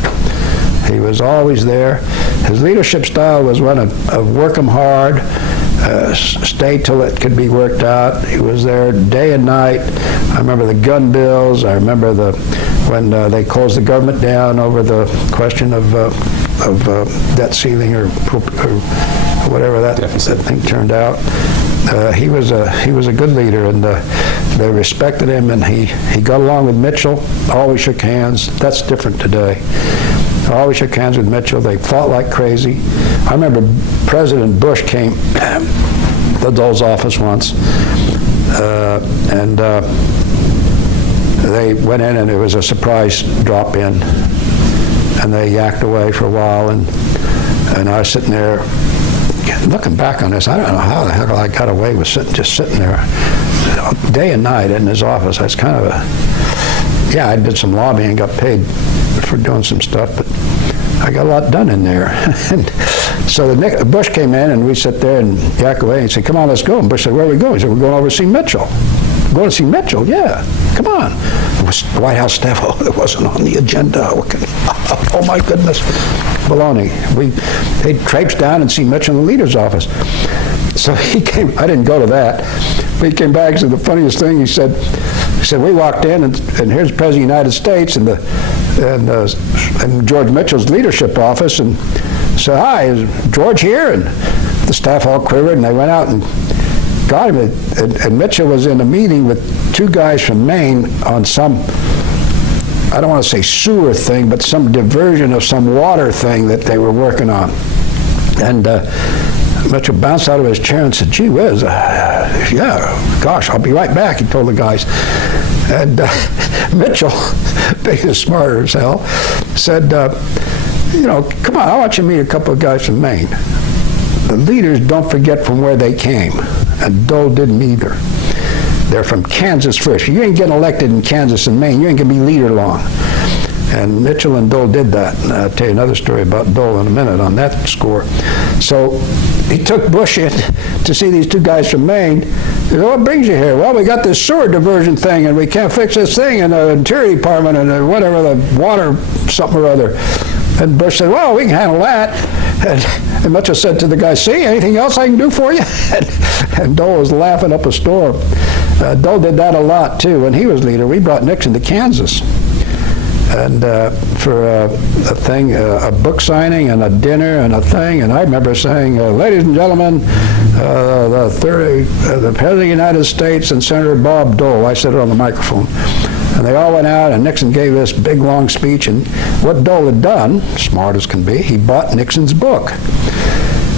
He was always there. His leadership style was one of work 'em hard, stay till it could be worked out. He was there day and night. I remember the gun bills. I remember when they closed the government down over the question of debt ceiling or whatever that thing turned out. He was a good leader, and they respected him, and he got along with Mitchell. Always shook hands. That's different today. Always shook hands with Mitchell. They fought like crazy. I remember President Bush came to Dole's office once, and they went in, and it was a surprise drop-in, and they yacked away for a while, and I was sitting there, looking back on this, I don't know how the heck I got away with just sitting there day and night in his office. I was kind of I did some lobbying, got paid for doing some stuff, but I got a lot done in there. And so Bush came in, and we sat there and yak away, and he said, come on, let's go. And Bush said, where are we going? He said, we're going over to see Mitchell. Going to see Mitchell? Yeah, come on. It was the White House staff. Oh, it wasn't on the agenda. Oh, my goodness. Baloney. They'd traipse down and see Mitchell in the leader's office. So he came. I didn't go to that. But he came back and said the funniest thing. He said, we walked in, and here's the President of the United States and George Mitchell's leadership office, and said, hi, is George here? And the staff all quivered, and they went out and got him. And Mitchell was in a meeting with two guys from Maine on some, I don't want to say sewer thing, but some diversion of some water thing that they were working on. And Mitchell bounced out of his chair and said, gee whiz, yeah, gosh, I'll be right back, he told the guys. And Mitchell, being smarter as hell, said, come on, I want you to meet a couple of guys from Maine. The leaders don't forget from where they came, and Dole didn't either. They're from Kansas first. You ain't getting elected in Kansas and Maine. You ain't gonna be leader long. And Mitchell and Dole did that. And I'll tell you another story about Dole in a minute on that score. So he took Bush in to see these two guys from Maine. He said, what brings you here? Well, we got this sewer diversion thing, and we can't fix this thing in the Interior Department and whatever, the water something or other. And Bush said, well, we can handle that. And Mitchell said to the guy, see, anything else I can do for you? And Dole was laughing up a storm. Dole did that a lot, too. When he was leader, we brought Nixon to Kansas. and for a thing, a book signing and a dinner and a thing, and I remember saying, ladies and gentlemen, the President of the United States and Senator Bob Dole. I said it on the microphone. And they all went out, and Nixon gave this big, long speech, and what Dole had done, smart as can be, he bought Nixon's book.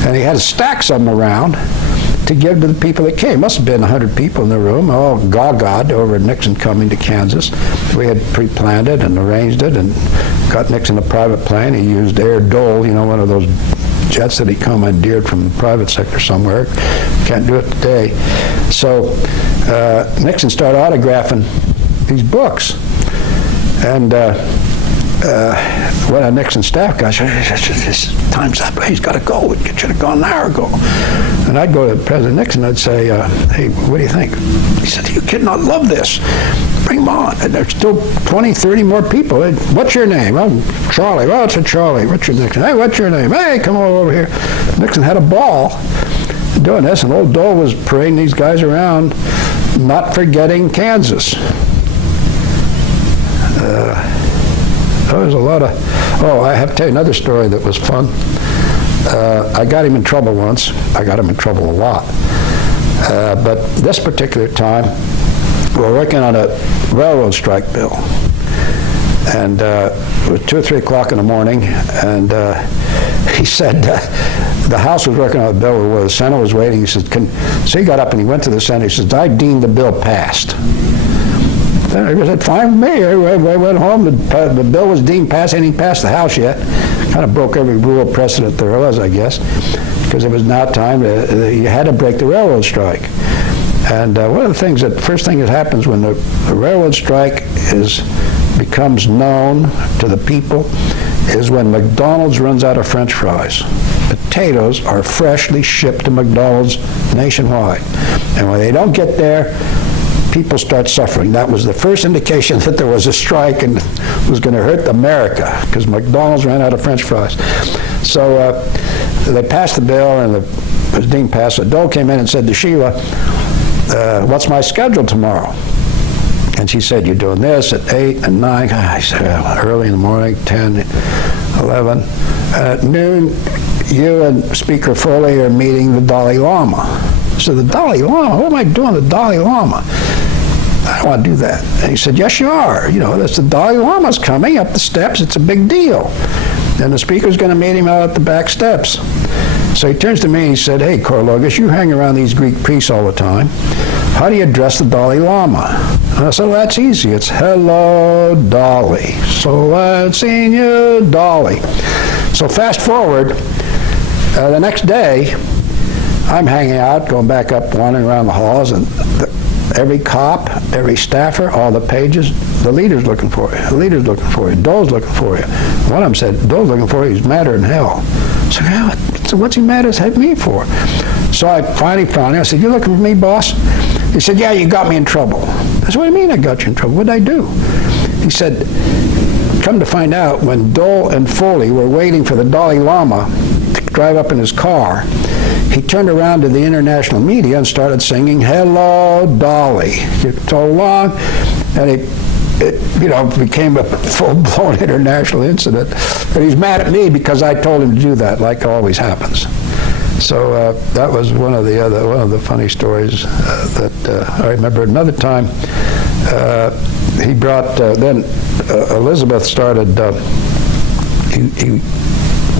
And he had stacks of them around to give to the people that came. Must have been 100 people in the room, all gaga over Nixon coming to Kansas. We had pre-planned it and arranged it and got Nixon a private plane. He used Air Dole, you know, one of those jets that he commandeered from the private sector somewhere. Can't do it today. So Nixon started autographing these books. And one of Nixon's staff guys said, his time's up, he's got to go, it should have gone an hour ago. And I'd go to President Nixon, I'd say, hey, what do you think? He said, you kid not love this. Bring them on. And there's still 20, 30 more people. What's your name? I'm Charlie. Well, it's a Charlie. Richard Nixon. Hey, what's your name? Hey, come on over here. Nixon had a ball doing this, and old Dole was parading these guys around, not forgetting Kansas. There was a lot of, I have to tell you another story that was fun. I got him in trouble once. I got him in trouble a lot. But this particular time, we were working on a railroad strike bill. And it was 2 or 3 o'clock in the morning, and he said, the House was working on a bill where the Senate was waiting. He said, so he got up and he went to the Senate. He says, I deem the bill passed. Then he said, fine with me. I went home. The bill was deemed passed. It hadn't passed the House yet. Kind of broke every rule of precedent there was, I guess, because it was now time you had to break the railroad strike. And one of the things first thing that happens when the railroad strike becomes known to the people is when McDonald's runs out of French fries. Potatoes are freshly shipped to McDonald's nationwide. And when they don't get there, people start suffering. That was the first indication that there was a strike and was going to hurt America, because McDonald's ran out of French fries. So they passed the bill, and it was deemed passed. So Dole came in and said to Sheila, what's my schedule tomorrow? And she said, you're doing this at 8 and 9. I said, early in the morning, 10, 11. At noon, you and Speaker Foley are meeting the Dalai Lama. So the Dalai Lama, what am I doing with the Dalai Lama? I don't want to do that. And he said, yes, you are. You know, that's the Dalai Lama's coming up the steps. It's a big deal. And the speaker's going to meet him out at the back steps. So he turns to me and he said, hey, Korologos, you hang around these Greek priests all the time. How do you address the Dalai Lama? And I said, well, that's easy. It's hello, Dolly. So glad seeing you, Dolly. So fast forward, the next day, I'm hanging out, going back up, wandering around the halls, and every cop, every staffer, all the pages, the leader's looking for you. The leader's looking for you. Dole's looking for you. One of them said, Dole's looking for you. He's madder than hell. So what's he mad as me for? So I finally found him. I said, you looking for me, boss? He said, yeah, you got me in trouble. I said, what do you mean I got you in trouble? What did I do? He said, come to find out, when Dole and Foley were waiting for the Dalai Lama to drive up in his car, he turned around to the international media and started singing, hello, Dolly. So long, and it became a full-blown international incident. But he's mad at me because I told him to do that, like always happens. So that was one of the funny stories that I remember. Another time, he brought, then Elizabeth started, he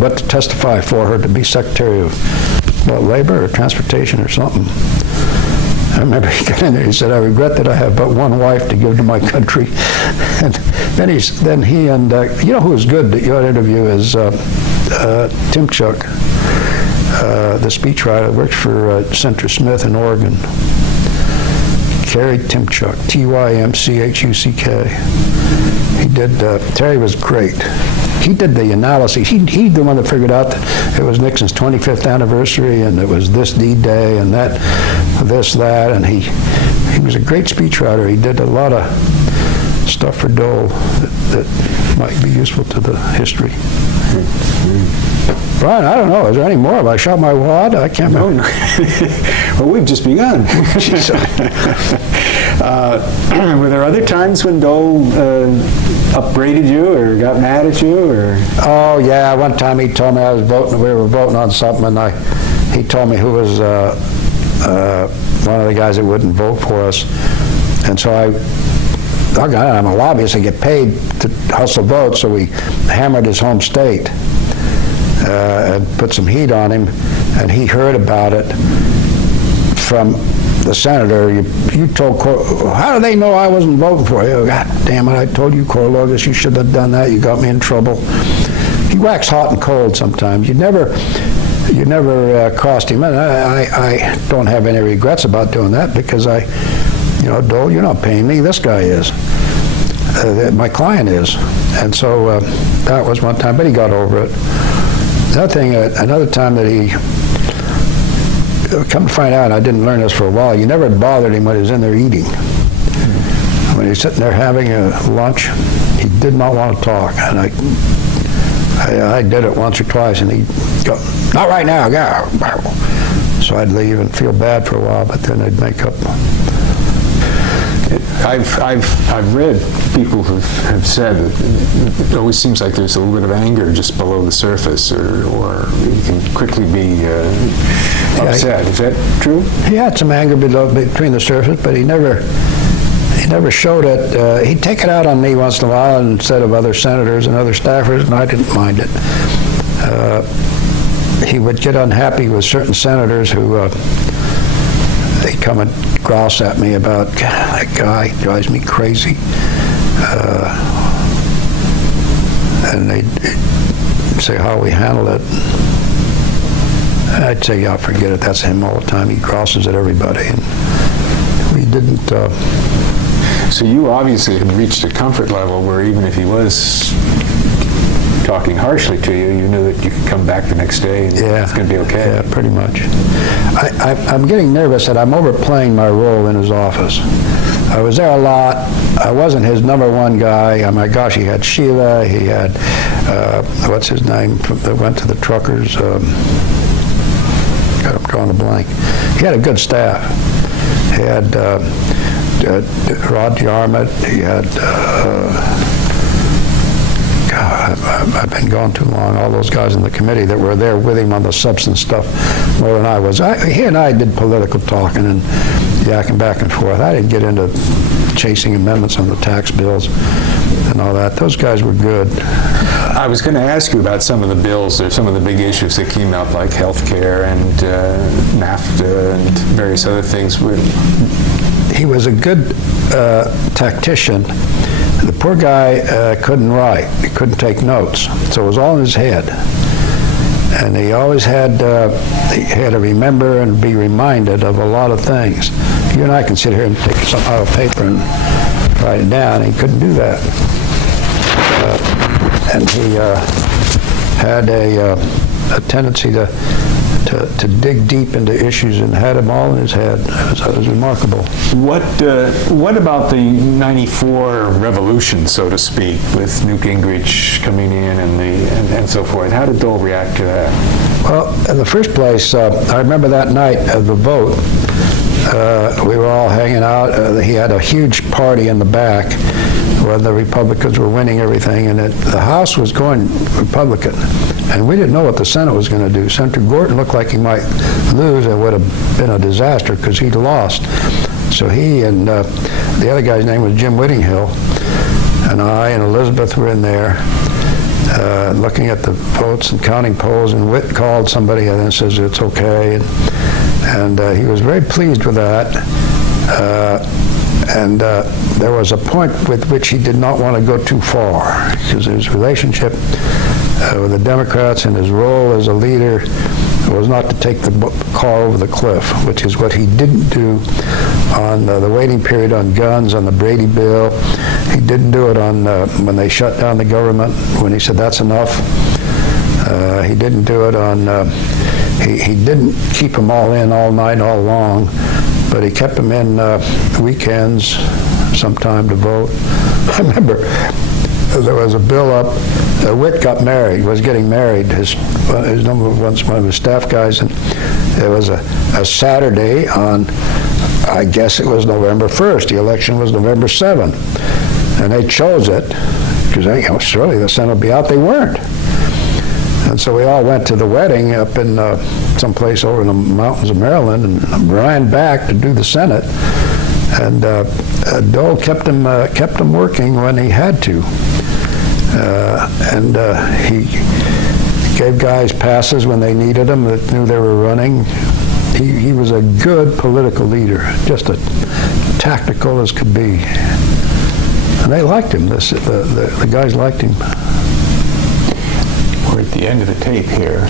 went to testify for her to be Secretary of Labor or Transportation or something. I remember he got in there, he said, I regret that I have but one wife to give to my country. And then he and, you know who was good that you ought to interview is Tymczuk, the speechwriter, worked for Senator Smith in Oregon. Terry Tymczuk, Tymchuck. He did, Terry was great. He did the analysis. He's the one that figured out that it was Nixon's 25th anniversary, and it was this D-Day, and that, this, that, and he was a great speechwriter. He did a lot of stuff for Dole that might be useful to the history. Brian, I don't know. Is there any more? Have I shot my wad? I can't remember. Well, we've just begun. Were there other times when Dole upbraided you or got mad at you, or? Oh, yeah, one time he told me I was voting, we were voting on something, and he told me who was one of the guys that wouldn't vote for us. And so I'm a lobbyist, I get paid to hustle votes, so we hammered his home state and put some heat on him, and he heard about it from the senator. You told, how do they know I wasn't voting for you? God damn it, I told you, Korologos, you should have done that. You got me in trouble. He waxed hot and cold sometimes. You never crossed him. And I don't have any regrets about doing that, because Dole, you're not paying me. This guy is. My client is. And so that was one time, but he got over it. Another time that he, come to find out, I didn't learn this for a while, you never bothered him when he was in there eating. When he was sitting there having a lunch, he did not want to talk. And I did it once or twice, and he'd go, not right now, go. So I'd leave and feel bad for a while, but then I'd make up. I've read people who have said that it always seems like there's a little bit of anger just below the surface, or you can quickly be upset. Is that true? He had some anger between the surface, but he never showed it. He'd take it out on me once in a while instead of other senators and other staffers, and I didn't mind it. He would get unhappy with certain senators who they'd come and grouse at me about, God, that guy drives me crazy. And they'd say how we handled it. I'd say, yeah, forget it. That's him all the time. He grouses at everybody. And we didn't. So you obviously had reached a comfort level where even if he was talking harshly to you, you knew that you could come back the next day and it's going to be okay. Yeah, pretty much. I'm getting nervous that I'm overplaying my role in his office. I was there a lot. I wasn't his number one guy. Oh my gosh, he had Sheila, he had, what's his name, that went to the truckers. God, I'm drawing a blank. He had a good staff. He had Rod Yarmouth, he had, God, I've been gone too long, all those guys in the committee that were there with him on the substance stuff more than I was. He and I did political talking and yakking back and forth. I didn't get into chasing amendments on the tax bills and all that. Those guys were good. I was going to ask you about some of the bills or some of the big issues that came out, like health care and NAFTA and various other things. He was a good tactician. The poor guy couldn't write. He couldn't take notes. So it was all in his head. And he always had to remember and be reminded of a lot of things. You and I can sit here and take something out of paper and write it down. He couldn't do that. And he had a tendency to dig deep into issues and had them all in his head. It was remarkable. What about the '94 revolution, so to speak, with Newt Gingrich coming in and so forth? How did Dole react to that? Well, in the first place, I remember that night of the vote. We were all hanging out. He had a huge party in the back where the Republicans were winning everything, and the House was going Republican. And we didn't know what the Senate was going to do. Senator Gorton looked like he might lose. It would have been a disaster because he'd lost. So he and the other guy's name was Jim Whittinghill, and I and Elizabeth were in there looking at the votes and counting polls, and Whit called somebody and then says it's okay. And he was very pleased with that. And there was a point with which he did not want to go too far, because his relationship with the Democrats and his role as a leader was not to take the car over the cliff, which is what he didn't do on the waiting period on guns, on the Brady bill. He didn't do it on when they shut down the government, when he said that's enough. He didn't do it on, he didn't keep them all in all night, all long, but he kept them in weekends, sometime to vote. I remember there was a bill up. Whit got married, was getting married. His number one of his staff guys, and it was a Saturday on, I guess it was November 1st. The election was November 7th, and they chose it because surely the Senate will be out. They weren't. And so we all went to the wedding up in someplace over in the mountains of Maryland and ran back to do the Senate. And Dole kept him working when he had to. And he gave guys passes when they needed them that knew they were running. He was a good political leader, just as tactical as could be. And they liked him. The guys liked him. We're at the end of the tape here.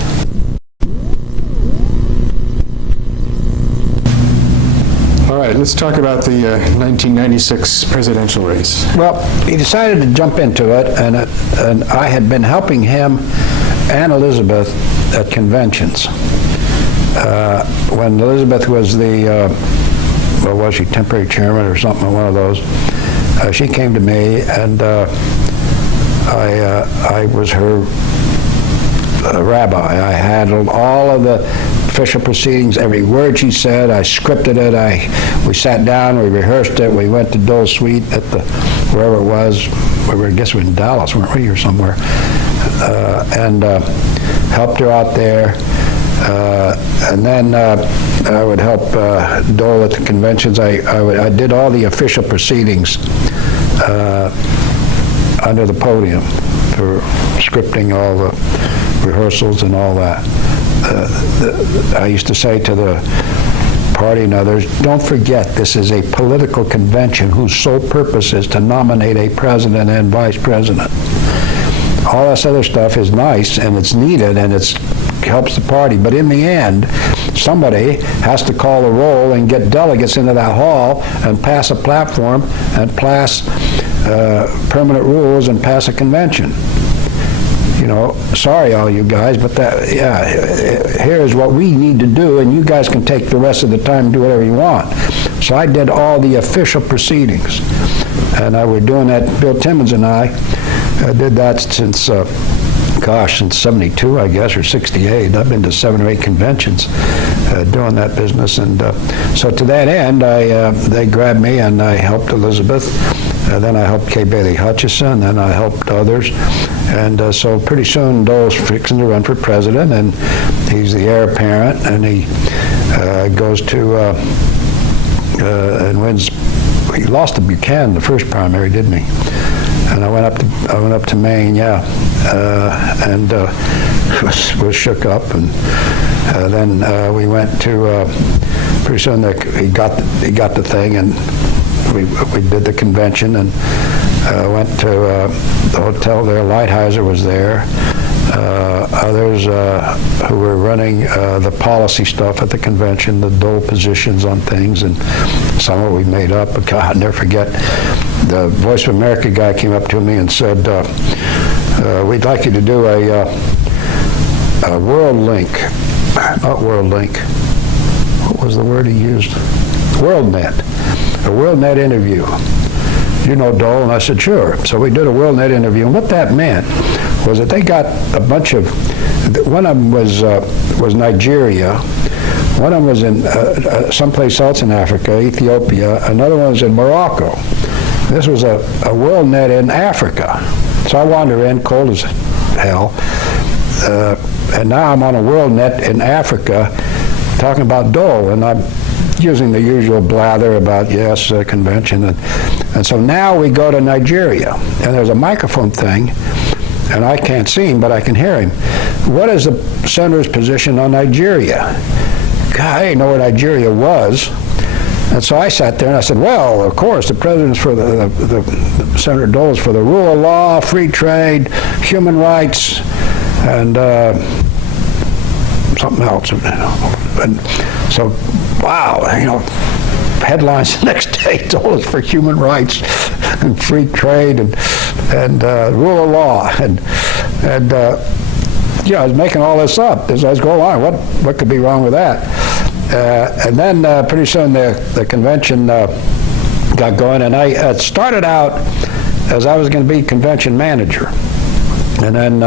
All right, let's talk about the 1996 presidential race. Well, he decided to jump into it, and I had been helping him and Elizabeth at conventions. When Elizabeth was what was she, temporary chairman or something, one of those, she came to me, and I was her rabbi. I handled all of the official proceedings, every word she said. I scripted it. We sat down, we rehearsed it. We went to Dole's suite at wherever it was. I guess we were in Dallas, weren't we, or somewhere? And helped her out there. And then I would help Dole at the conventions. I did all the official proceedings under the podium for scripting all the rehearsals and all that. I used to say to the party and others, don't forget this is a political convention whose sole purpose is to nominate a president and vice president. All this other stuff is nice and it's needed and it helps the party, but in the end, somebody has to call the roll and get delegates into that hall and pass a platform and pass permanent rules and pass a convention. You know, sorry all you guys, but here's what we need to do, and you guys can take the rest of the time and do whatever you want. So I did all the official proceedings, and I was doing that. Bill Timmons and I did that since, since 72, I guess, or 68. I've been to 7 or 8 conventions doing that business, and so to that end, they grabbed me, and I helped Elizabeth. Then I helped Kay Bailey Hutchison, then I helped others. And so pretty soon Dole's fixing to run for president, and he's the heir apparent, and he goes to and wins. He lost to Buchanan the first primary, didn't he? And I went up to Maine, and was shook up, and then we went to. Pretty soon he got the thing, and we did the convention and went to the hotel there. Lighthizer was there. Others who were running the policy stuff at the convention, the Dole positions on things, and some of it we made up. But God, I'll never forget, the Voice of America guy came up to me and said, we'd like you to do a World Link, not World Link. What was the word he used? WorldNet. A WorldNet interview. You know Dole? And I said, sure. So we did a WorldNet interview, and what that meant was that they got a bunch of, one of them was Nigeria, one of them was in someplace else in Africa, Ethiopia, another one was in Morocco. This was a WorldNet in Africa. So I wander in, cold as hell, and now I'm on a WorldNet in Africa talking about Dole, and I'm using the usual blather about, convention. And so now we go to Nigeria, and there's a microphone thing, and I can't see him, but I can hear him. What is the senator's position on Nigeria? God, I didn't know where Nigeria was. And so I sat there and I said, well, of course, the president's for the Senator Dole's for the rule of law, free trade, human rights, and something else. And so, wow, headlines the next day, Dole is for human rights and free trade and rule of law. And I was making all this up as I was going on. What could be wrong with that? And then pretty soon the convention got going, and I started out as I was going to be convention manager. And then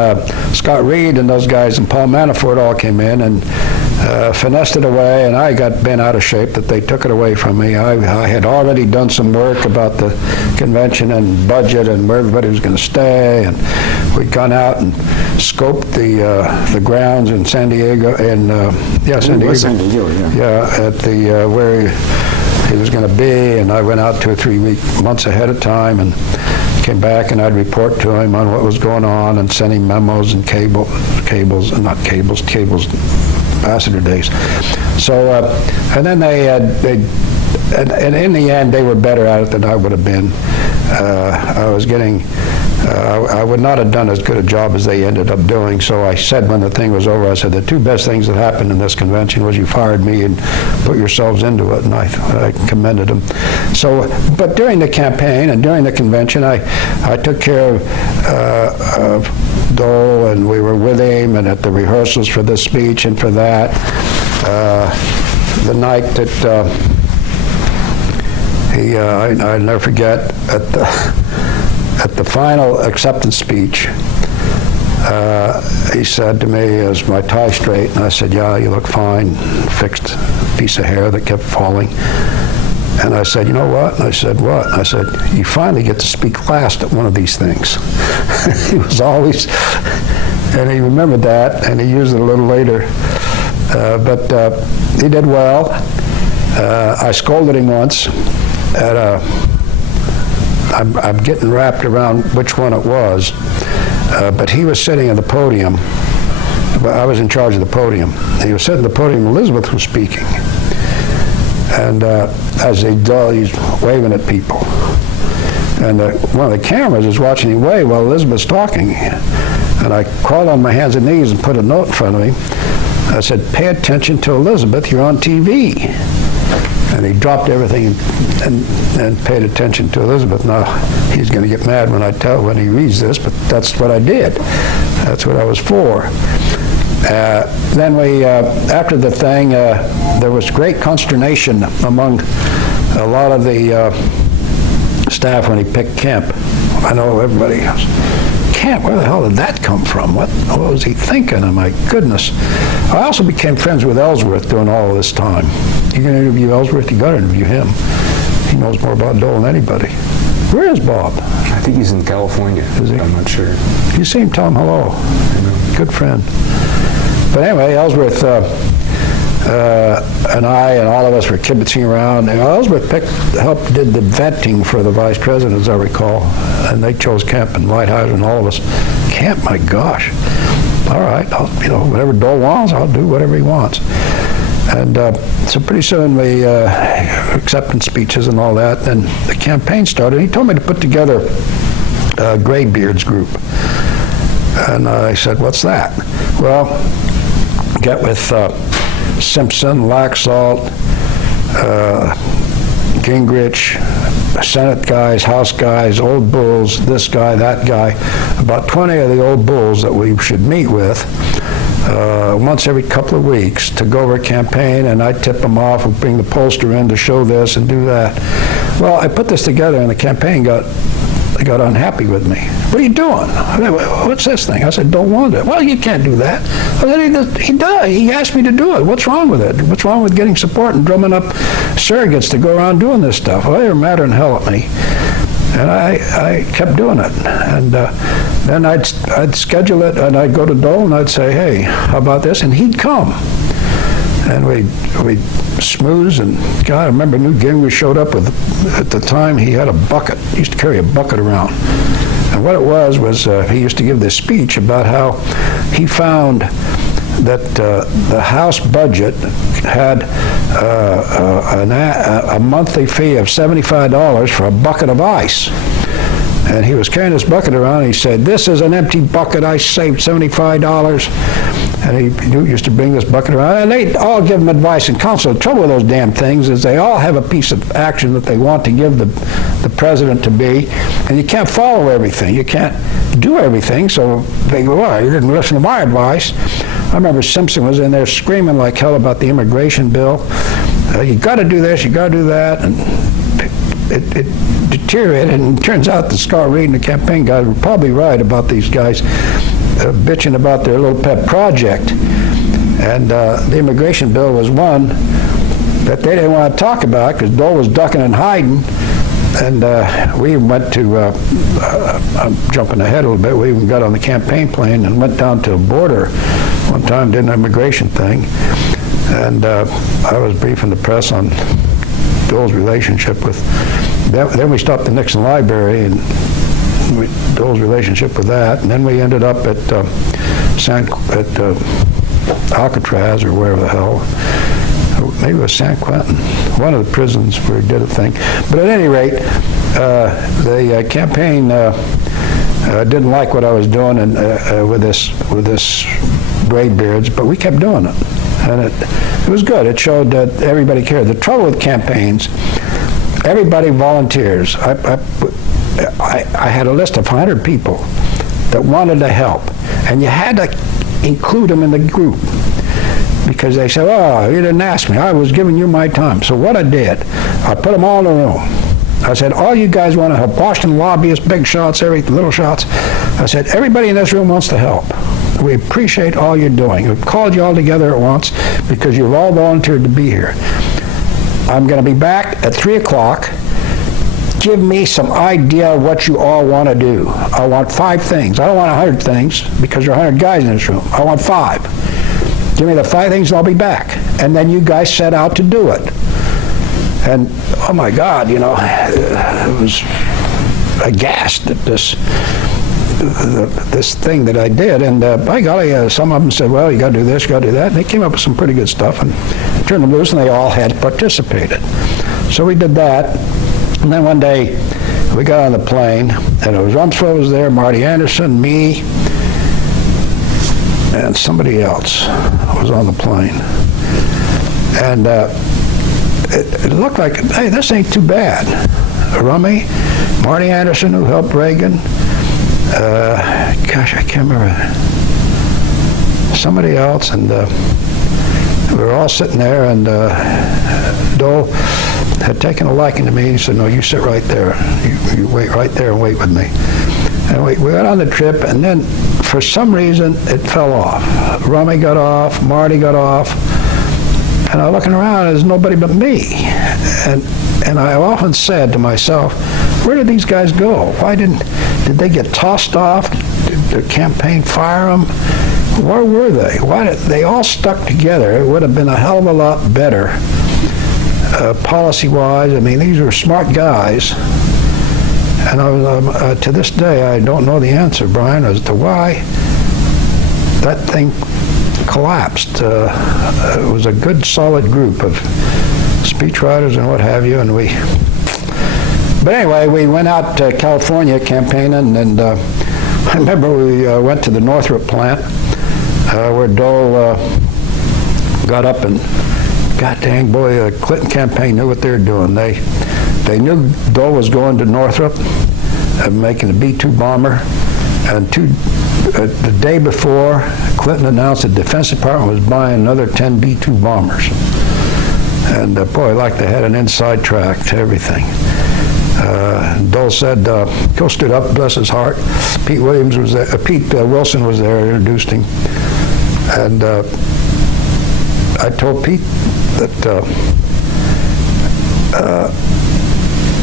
Scott Reed and those guys and Paul Manafort all came in, and finessed it away, and I got bent out of shape that they took it away from me. I had already done some work about the convention and budget and where everybody was going to stay, and we'd gone out and scoped the grounds in San Diego, San Diego. San Diego, yeah. Yeah, at the where he was going to be, and I went out 2 or 3 months ahead of time and came back, and I'd report to him on what was going on and send him memos and cables, ambassador days. So, and then and in the end, they were better at it than I would have been. I would not have done as good a job as they ended up doing. So I said when the thing was over, I said, the 2 best things that happened in this convention was you fired me and put yourselves into it, and I commended them. So, but during the campaign and during the convention, I took care of Dole, and we were with him and at the rehearsals for this speech and for that. The night that I'll never forget, at the final acceptance speech, he said to me, is my tie straight? And I said, yeah, you look fine. Fixed piece of hair that kept falling. And I said, you know what? And I said, what? And I said, you finally get to speak last at one of these things. He was always, and he remembered that, and he used it a little later. But he did well. I scolded him once at I'm getting wrapped around which one it was, but he was sitting at the podium. I was in charge of the podium. He was sitting at the podium, Elizabeth was speaking. And as they do, he's waving at people. And one of the cameras is watching him wave while Elizabeth's talking. And I crawled on my hands and knees and put a note in front of him. I said, pay attention to Elizabeth, you're on TV. And he dropped everything and paid attention to Elizabeth. Now, he's going to get mad when he reads this, but that's what I did. That's what I was for. Then after the thing, there was great consternation among a lot of the staff when he picked Kemp. I know everybody goes, Kemp, where the hell did that come from? What was he thinking? Oh, my goodness. I also became friends with Ellsworth during all of this time. You're going to interview Ellsworth, you got to interview him. He knows more about Dole than anybody. Where is Bob? I think he's in California. Is he? I'm not sure. You see him, tell him hello. Good friend. But anyway, Ellsworth and I and all of us were kibitzing around. And Ellsworth did the vetting for the vice president, as I recall. And they chose Kemp and Lighthizer and all of us. Kemp, my gosh. All right, whatever Dole wants, I'll do whatever he wants. And so pretty soon we acceptance speeches and all that. Then the campaign started. He told me to put together a Graybeards group. And I said, what's that? Well, get with Simpson, Laxalt, Gingrich, Senate guys, House guys, old bulls, this guy, that guy, about 20 of the old bulls that we should meet with once every couple of weeks to go over a campaign, and I'd tip them off and bring the pollster in to show this and do that. Well, I put this together, and the campaign got unhappy with me. What are you doing? What's this thing? I said, don't want it. Well, you can't do that. Well, then he does. He asked me to do it. What's wrong with it? What's wrong with getting support and drumming up surrogates to go around doing this stuff? Well, they were madder than hell at me. And I kept doing it. And then I'd schedule it, and I'd go to Dole, and I'd say, hey, how about this? And he'd come. And we'd smooze, and God, I remember Newt Gingrich showed up with, at the time, he had a bucket. He used to carry a bucket around. And what it was he used to give this speech about how he found that the House budget had a monthly fee of $75 for a bucket of ice. And he was carrying this bucket around, and he said, this is an empty bucket, I saved $75. And he used to bring this bucket around, and they'd all give him advice and counsel. The trouble with those damn things is they all have a piece of action that they want to give the president to be, and you can't follow everything. You can't do everything, so they go, well, you didn't listen to my advice. I remember Simpson was in there screaming like hell about the immigration bill. You got to do this, you got to do that, and it deteriorated, and it turns out that Scott Reed and the campaign guys were probably right about these guys bitching about their little pet project. And the immigration bill was one that they didn't want to talk about because Dole was ducking and hiding. And we went to, I'm jumping ahead a little bit, we even got on the campaign plane and went down to a border one time, did an immigration thing. And I was briefing the press on Dole's relationship with, then we stopped the Nixon Library and Dole's relationship with that. And then we ended up at Alcatraz or wherever the hell. Maybe it was San Quentin, one of the prisons where he did a thing. But at any rate, the campaign didn't like what I was doing and, with this graybeards, but we kept doing it. And it was good. It showed that everybody cared. The trouble with campaigns, everybody volunteers. I had a list of 100 people that wanted to help, and you had to include them in the group. Because they said, oh, you didn't ask me. I was giving you my time. So what I did, I put them all in a room. I said, all you guys want to help. Boston lobbyists, big shots, little shots. I said, everybody in this room wants to help. We appreciate all you're doing. We've called you all together at once because you've all volunteered to be here. I'm going to be back at 3 o'clock. Give me some idea of what you all want to do. I want 5 things. I don't want 100 things because there are 100 guys in this room. I want 5. Give me the 5 things and I'll be back. And then you guys set out to do it. And, oh my God, you know, I was aghast at this thing that I did. And by golly, some of them said, well, you got to do this, you got to do that. And they came up with some pretty good stuff and turned them loose, and they all had participated. So we did that. And then one day, we got on the plane, and it was Rumsfeld was there, Marty Anderson, me, and somebody else was on the plane. And it looked like, hey, this ain't too bad. Rummy, Marty Anderson, who helped Reagan, gosh, I can't remember, somebody else, and we were all sitting there, and Dole had taken a liking to me. He said, no, you sit right there. You wait right there and wait with me. And we got on the trip, and then for some reason, it fell off. Rummy got off, Marty got off, and I'm looking around, and there's nobody but me. And I often said to myself, where did these guys go? Did they get tossed off? Did the campaign fire them? Where were they? They all stuck together. It would have been a hell of a lot better, policy-wise. I mean, these were smart guys. And I was, to this day, I don't know the answer, Brian, as to why that thing collapsed. It was a good, solid group of speechwriters and what have you, and but anyway, we went out to California campaigning, and I remember we went to the Northrop plant where Dole got up, and god dang, boy, the Clinton campaign knew what they were doing. They knew Dole was going to Northrop, making a B-2 bomber, and the day before, Clinton announced the Defense Department was buying another 10 B-2 bombers. And boy, like they had an inside track to everything. Dole said, Bill stood up, bless his heart. Pete Williams was there, Pete Wilson was there, introduced him. And I told Pete that,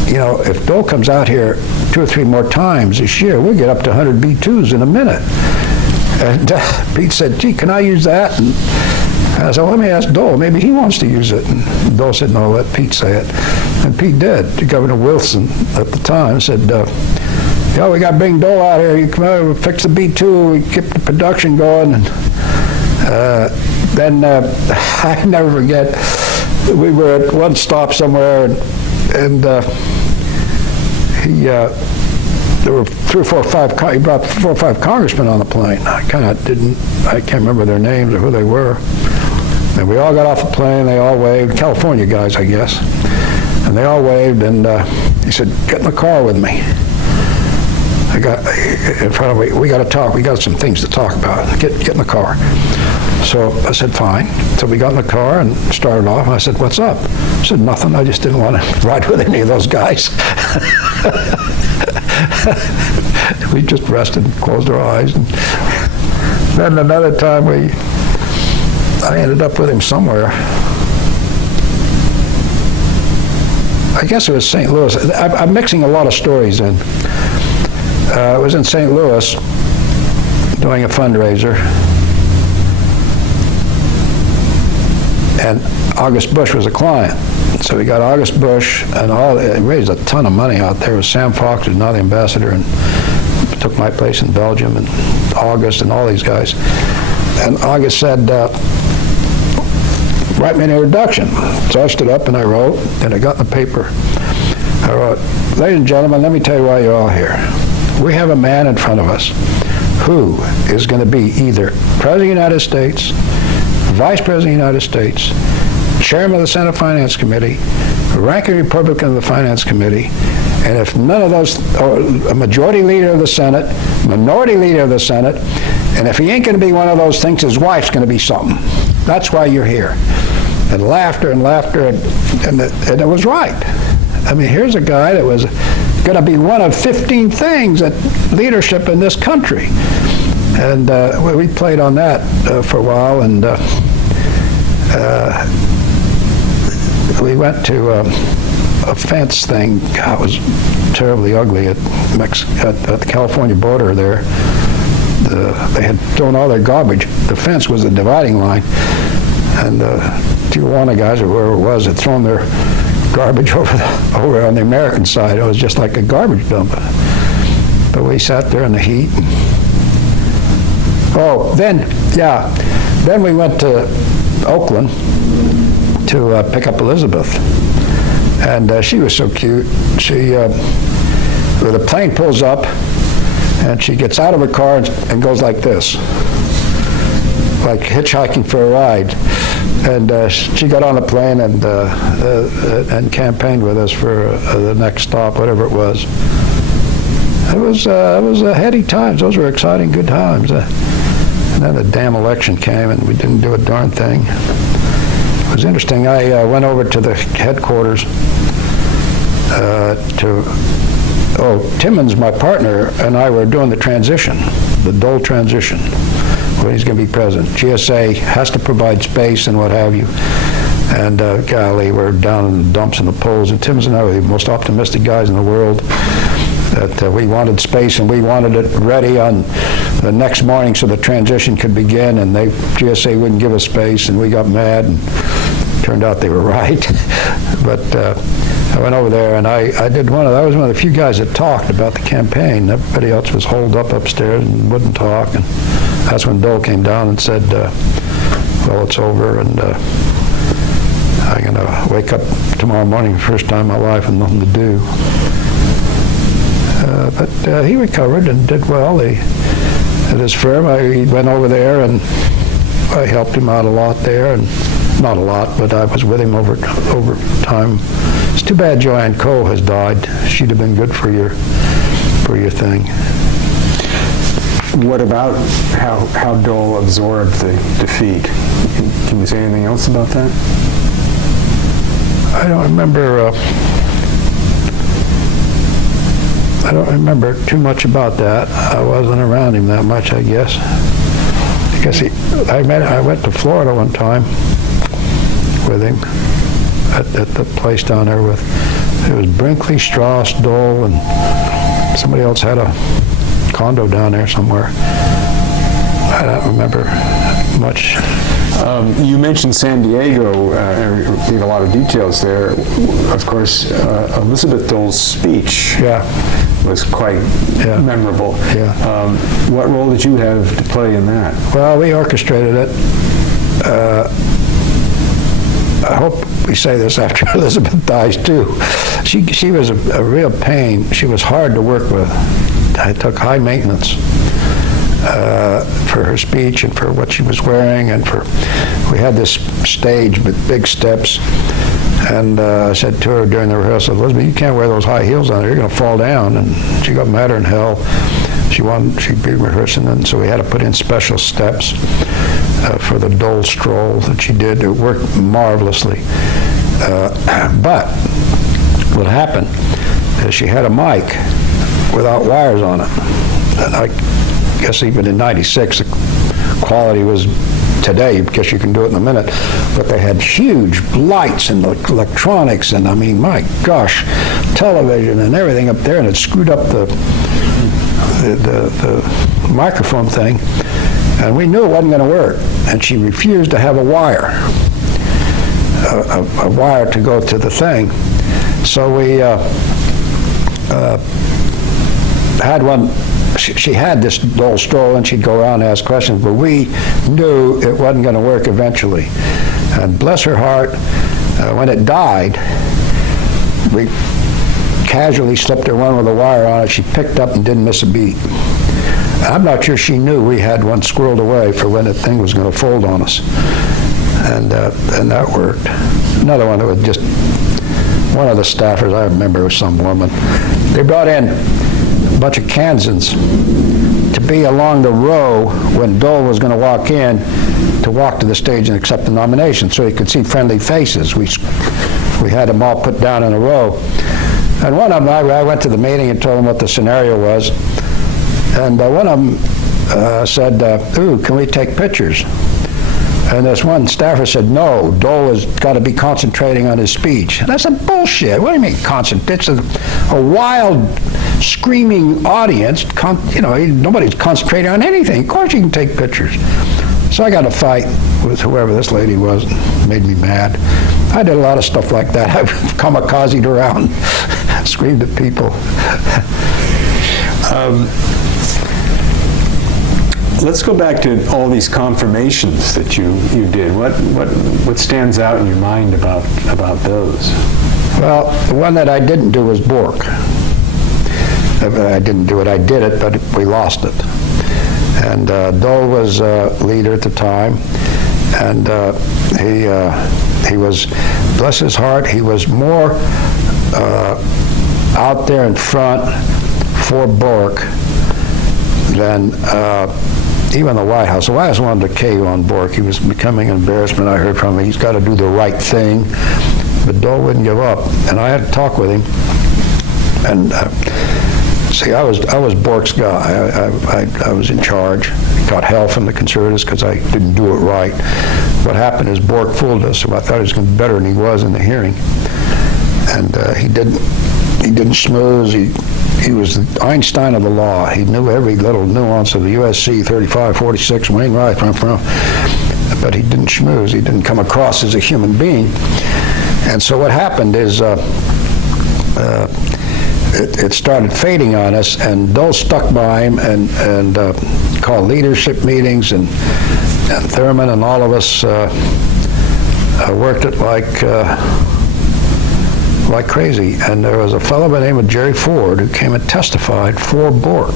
you know, if Dole comes out here 2 or 3 more times this year, we'll get up to 100 B-2s in a minute. And Pete said, gee, can I use that? And I said, well, let me ask Dole. Maybe he wants to use it. And Dole said, no, let Pete say it. And Pete did. Governor Wilson at the time said, yeah, we got to bring Dole out here. You come out, we'll fix the B-2, we keep the production going. And then I never forget, we were at one stop somewhere, and there were 3 or 4 or 5, he brought 4 or 5 congressmen on the plane. I can't remember their names or who they were. And we all got off the plane, they all waved, California guys, I guess. And they all waved, and he said, get in the car with me. I got in front of me, we got to talk, we got some things to talk about. Get in the car. So I said, fine. So we got in the car and started off, and I said, what's up? I said, nothing, I just didn't want to ride with any of those guys. We just rested and closed our eyes. And then another time I ended up with him somewhere. I guess it was St. Louis. I'm mixing a lot of stories in. I was in St. Louis doing a fundraiser, and August Bush was a client. So we got August Bush, and it raised a ton of money out there. It was Sam Fox, who's now the ambassador, and took my place in Belgium, and August, and all these guys. And August said, write me an introduction. So I stood up and I wrote, and I got in the paper. I wrote, ladies and gentlemen, let me tell you why you're all here. We have a man in front of us who is going to be either President of the United States, Vice President of the United States, Chairman of the Senate Finance Committee, ranking Republican of the Finance Committee, and if none of those, or a majority leader of the Senate, minority leader of the Senate, and if he ain't going to be one of those things, his wife's going to be something. That's why you're here. And laughter and laughter, and it was right. I mean, here's a guy that was going to be one of 15 things at leadership in this country. And we played on that for a while, and we went to a fence thing. God, it was terribly ugly at the California border there. They had thrown all their garbage. The fence was the dividing line, and Tijuana guys, or whoever it was, had thrown their garbage over on the American side. It was just like a garbage dump. But we sat there in the heat. Then we went to Oakland to pick up Elizabeth, and she was so cute. The plane pulls up, and she gets out of her car and goes like this, like hitchhiking for a ride. And she got on the plane and campaigned with us for the next stop, whatever it was. It was heady times. Those were exciting, good times. And then the damn election came, and we didn't do a darn thing. It was interesting. I went over to the headquarters Timmons, my partner, and I were doing the transition, the Dole transition, when he's going to be president. GSA has to provide space and what have you. And golly, we're down in the dumps and the polls. And Timmons and I were the most optimistic guys in the world. That we wanted space, and we wanted it ready on the next morning so the transition could begin. And GSA wouldn't give us space, and we got mad. And turned out they were right. But I went over there, and I was one of the few guys that talked about the campaign. Everybody else was holed up upstairs and wouldn't talk. And that's when Dole came down and said, well, it's over, and I'm going to wake up tomorrow morning, first time in my life, with nothing to do. But he recovered and did well. At his firm, he went over there, and I helped him out a lot there, and not a lot, but I was with him over time. It's too bad Joanne Coe has died. She'd have been good for your thing. What about how Dole absorbed the defeat? Can you say anything else about that? I don't remember too much about that. I wasn't around him that much, I guess. I went to Florida one time with him at the place down there it was Brinkley, Strauss, Dole, and somebody else had a condo down there somewhere. I don't remember much. You mentioned San Diego, and gave a lot of details there. Of course, Elizabeth Dole's speech was quite memorable. Yeah. What role did you have to play in that? Well, we orchestrated it. I hope we say this after Elizabeth dies, too. She was a real pain. She was hard to work with. I took high maintenance for her speech and for what she was wearing, and we had this stage with big steps, and I said to her during the rehearsal, Elizabeth, you can't wear those high heels on there, you're going to fall down. And she got madder than hell. She'd be rehearsing, and so we had to put in special steps for the Dole stroll that she did. It worked marvelously. But what happened is she had a mic without wires on it. And I guess even in '96, the quality was today, because you can do it in a minute, but they had huge lights and electronics, and I mean, my gosh, television and everything up there, and it screwed up the microphone thing, and we knew it wasn't going to work, and she refused to have a wire to go to the thing. So we had one. She had this Dole stroll, and she'd go around and ask questions, but we knew it wasn't going to work eventually. And bless her heart, when it died, we casually slipped her one with a wire on it. She picked up and didn't miss a beat. I'm not sure she knew we had one squirreled away for when the thing was going to fold on us. And that worked. Another one that was just one of the staffers, I remember, was some woman. They brought in a bunch of Kansans to be along the row when Dole was going to walk in, to walk to the stage and accept the nomination, so he could see friendly faces. We had them all put down in a row. And one of them, I went to the meeting and told them what the scenario was. And one of them said, ooh, can we take pictures? And this one staffer said, no, Dole has got to be concentrating on his speech. And I said, bullshit, what do you mean concentrate? It's a wild, screaming audience. Nobody's concentrating on anything. Of course you can take pictures. So I got a fight with whoever this lady was. It made me mad. I did a lot of stuff like that. I kamikazed around, screamed at people. Let's go back to all these confirmations that you did. What stands out in your mind about those? Well, the one that I didn't do was Bork. I didn't do it. I did it, but we lost it. And Dole was leader at the time, and he was, bless his heart, he was more out there in front for Bork than even the White House. The White House wanted to KO on Bork. He was becoming an embarrassment. I heard from him. He's got to do the right thing. But Dole wouldn't give up. And I had to talk with him. And see, I was Bork's guy. I was in charge. Got hell from the conservatives because I didn't do it right. What happened is Bork fooled us. So I thought he was going to be better than he was in the hearing. And he didn't schmooze. He was the Einstein of the law. He knew every little nuance of the USC 35, 46, Wainwright, but he didn't schmooze. He didn't come across as a human being. And so what happened is it started fading on us, and Dole stuck by him and called leadership meetings, and Thurman and all of us worked it like crazy. And there was a fellow by the name of Jerry Ford who came and testified for Bork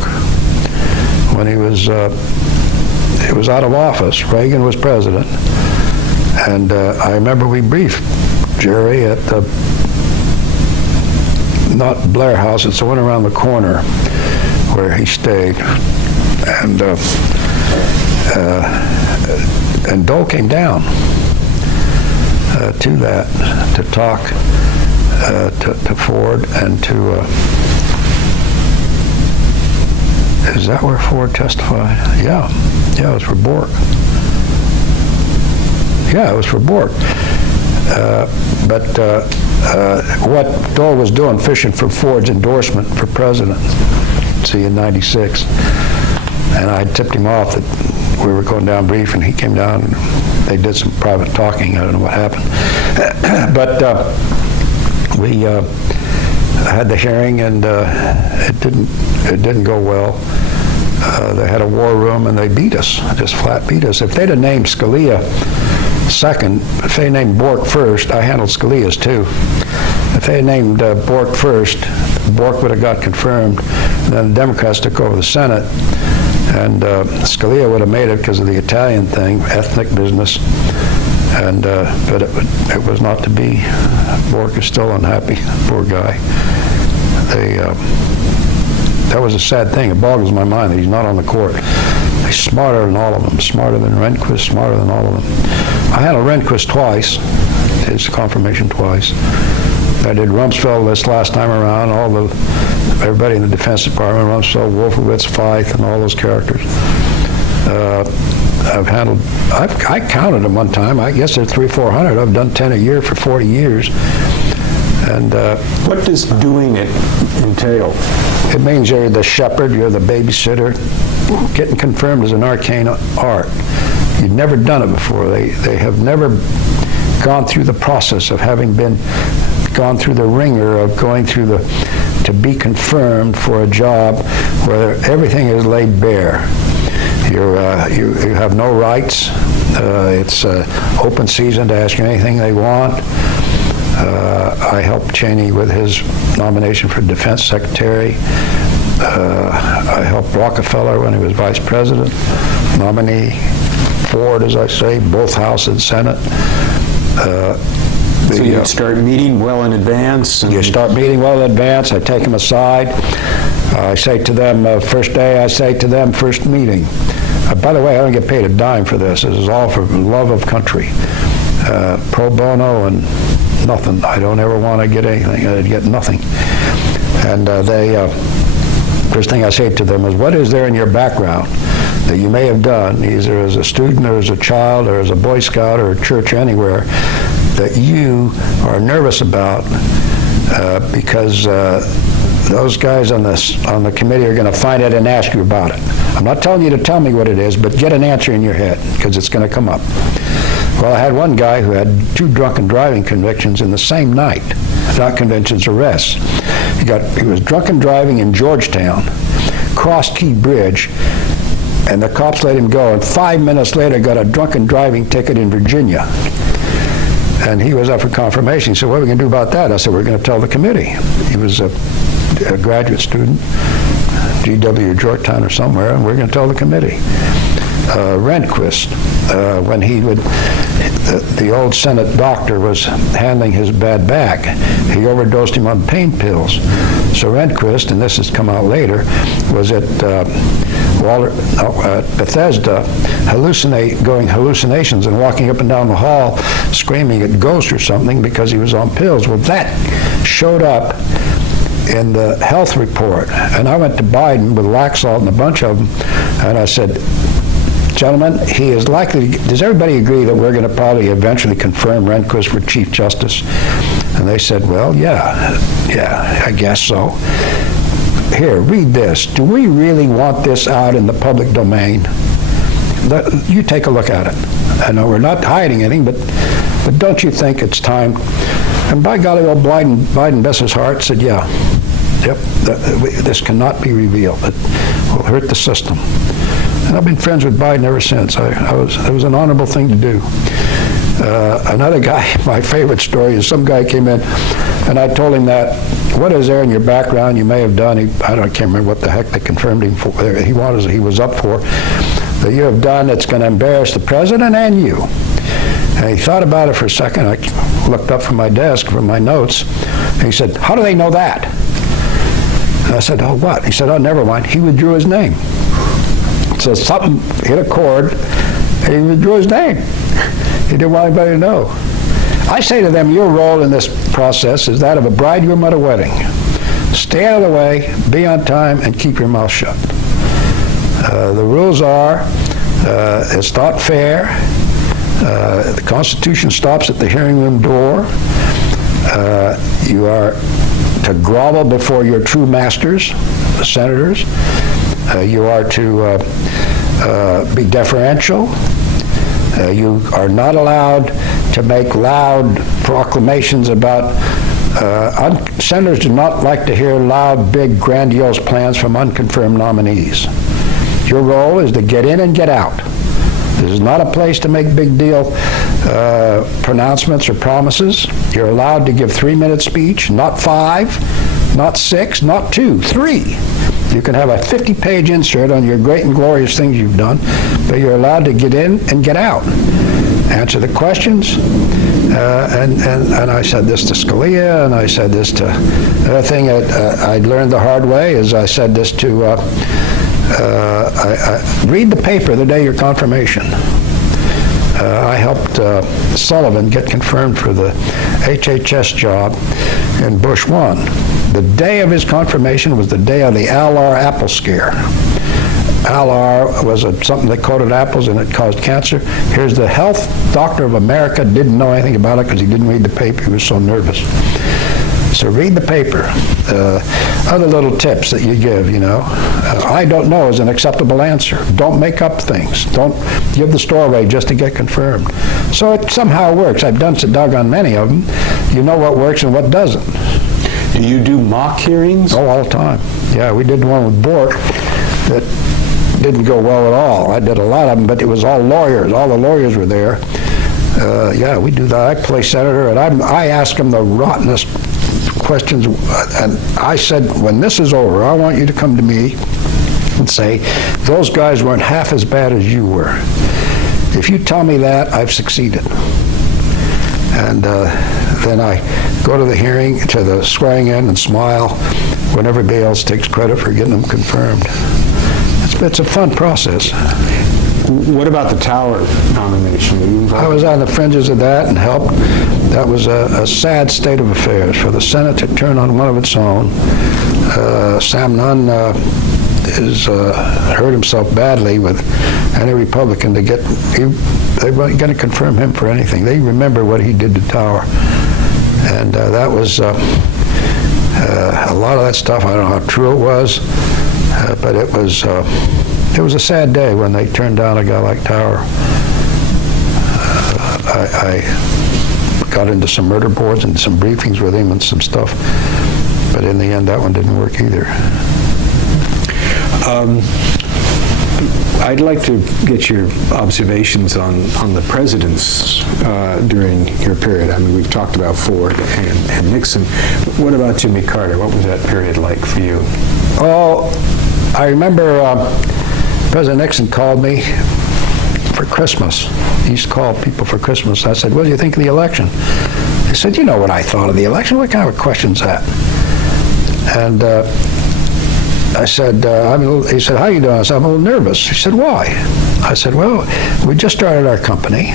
when he was out of office. Reagan was president. And I remember we briefed Jerry at the, not Blair House, it's the one around the corner where he stayed. And Dole came down to that to talk to Ford and to, is that where Ford testified? Yeah, it was for Bork. Yeah, it was for Bork. But what Dole was doing, fishing for Ford's endorsement for president, see, in '96. And I tipped him off that we were going down brief, and he came down, and they did some private talking. I don't know what happened. But we had the hearing, and it didn't go well. They had a war room, and they beat us, just flat beat us. If they'd have named Scalia second, if they named Bork first, I handled Scalia's too. If they had named Bork first, Bork would have got confirmed. Then the Democrats took over the Senate, and Scalia would have made it because of the Italian thing, ethnic business. And but it was not to be. Bork is still unhappy, poor guy. That was a sad thing. It boggles my mind that he's not on the court. He's smarter than all of them, smarter than Rehnquist, smarter than all of them. I handled Rehnquist twice, his confirmation twice. I did Rumsfeld this last time around, everybody in the Defense Department, Rumsfeld, Wolfowitz, Feith, and all those characters. I counted them one time. I guess there's 300 or 400. I've done 10 a year for 40 years. And what does doing it entail? it means you're the shepherd, you're the babysitter. Getting confirmed is an arcane art. You've never done it before. They have never gone through the process of having gone through the ringer of going through to be confirmed for a job where everything is laid bare. You have no rights. It's open season to ask you anything they want. I helped Cheney with his nomination for Defense Secretary. I helped Rockefeller when he was Vice President, nominee Ford, as I say, both House and Senate. So you start meeting well in advance? You start meeting well in advance. I take them aside. I say to them, first day, I say to them, first meeting. By the way, I don't get paid a dime for this. This is all for love of country. Pro bono and nothing. I don't ever want to get anything. I get nothing. And first thing I say to them is, what is there in your background that you may have done, either as a student or as a child or as a Boy Scout or a church or anywhere, that you are nervous about because those guys on the committee are going to find it and ask you about it. I'm not telling you to tell me what it is, but get an answer in your head, because it's going to come up. Well, I had one guy who had 2 drunken driving convictions in the same night. Not convictions, arrests. He was drunken driving in Georgetown, crossed Key Bridge, and the cops let him go, and 5 minutes later got a drunken driving ticket in Virginia. And he was up for confirmation. He said, what are we going to do about that? I said, we're going to tell the committee. He was a graduate student, GW Georgetown or somewhere, and we're going to tell the committee. Rehnquist, when the old Senate doctor was handling his bad back, he overdosed him on pain pills. So Rehnquist, and this has come out later, was at Bethesda going hallucinations and walking up and down the hall screaming at ghosts or something because he was on pills. Well, that showed up in the health report. And I went to Biden with Laxalt and a bunch of them, and I said, gentlemen, he is likely, does everybody agree that we're going to probably eventually confirm Rehnquist for Chief Justice? And they said, well, yeah, I guess so. Here, read this. Do we really want this out in the public domain? You take a look at it. I know we're not hiding anything, but don't you think it's time? And by golly, old Biden, bless his heart, said, yeah, yep, this cannot be revealed. It will hurt the system. And I've been friends with Biden ever since. It was an honorable thing to do. Another guy, my favorite story is some guy came in and I told him that, what is there in your background you may have done? I can't remember what the heck they confirmed him for. He was up for, that you have done that's going to embarrass the president and you. And he thought about it for a second. I looked up from my desk for my notes, and he said, how do they know that? And I said, oh, what? He said, oh, never mind. He withdrew his name. So something hit a chord, and he withdrew his name. He didn't want anybody to know. I say to them, your role in this process is that of a bridegroom at a wedding. Stay out of the way, be on time, and keep your mouth shut. The rules are, it's not fair. The Constitution stops at the hearing room door. You are to grovel before your true masters, the senators. You are to be deferential. You are not allowed to make loud proclamations about, senators do not like to hear loud, big, grandiose plans from unconfirmed nominees. Your role is to get in and get out. This is not a place to make big deal pronouncements or promises. You're allowed to give 3-minute speech, not 5, not 6, not 2, 3. You can have a 50-page insert on your great and glorious things you've done, but you're allowed to get in and get out. Answer the questions. And I said this to Scalia, and I said this to, another thing I learned the hard way is I said this to, read the paper the day your confirmation. I helped Sullivan get confirmed for the HHS job in Bush 1. The day of his confirmation was the day of the Al-R apple scare. Alar was something that coated apples and it caused cancer. Here's the health doctor of America, didn't know anything about it because he didn't read the paper, he was so nervous. So read the paper. Other little tips that you give, I don't know is an acceptable answer. Don't make up things. Don't give the story away just to get confirmed. So it somehow works. I've done so doggone many of them. You know what works and what doesn't. Do you do mock hearings? Oh, all the time. Yeah, we did one with Bork that didn't go well at all. I did a lot of them, but it was all lawyers. All the lawyers were there. Yeah, we do that. I play senator, and I ask them the rottenest questions, and I said, when this is over, I want you to come to me and say, those guys weren't half as bad as you were. If you tell me that, I've succeeded. And then I go to the hearing, to the swearing in, and smile when everybody else takes credit for getting them confirmed. It's a fun process. What about the Tower nomination? Were you involved? I was on the fringes of that and helped. That was a sad state of affairs for the Senate to turn on one of its own. Sam Nunn hurt himself badly with any Republican to get. They weren't going to confirm him for anything. They remember what he did to Tower, and that was a lot of that stuff. I don't know how true it was, but it was a sad day when they turned down a guy like Tower. I got into some murder boards and some briefings with him and some stuff, but in the end, that one didn't work either. I'd like to get your observations on the presidents during your period. I mean, we've talked about Ford and Nixon. What about Jimmy Carter? What was that period like for you? Oh, I remember President Nixon called me for Christmas. He used to call people for Christmas. I said, what do you think of the election? He said, you know what I thought of the election. What kind of a question's that? And I said, he said, how you doing? I said, I'm a little nervous. He said, why? I said, well, we just started our company.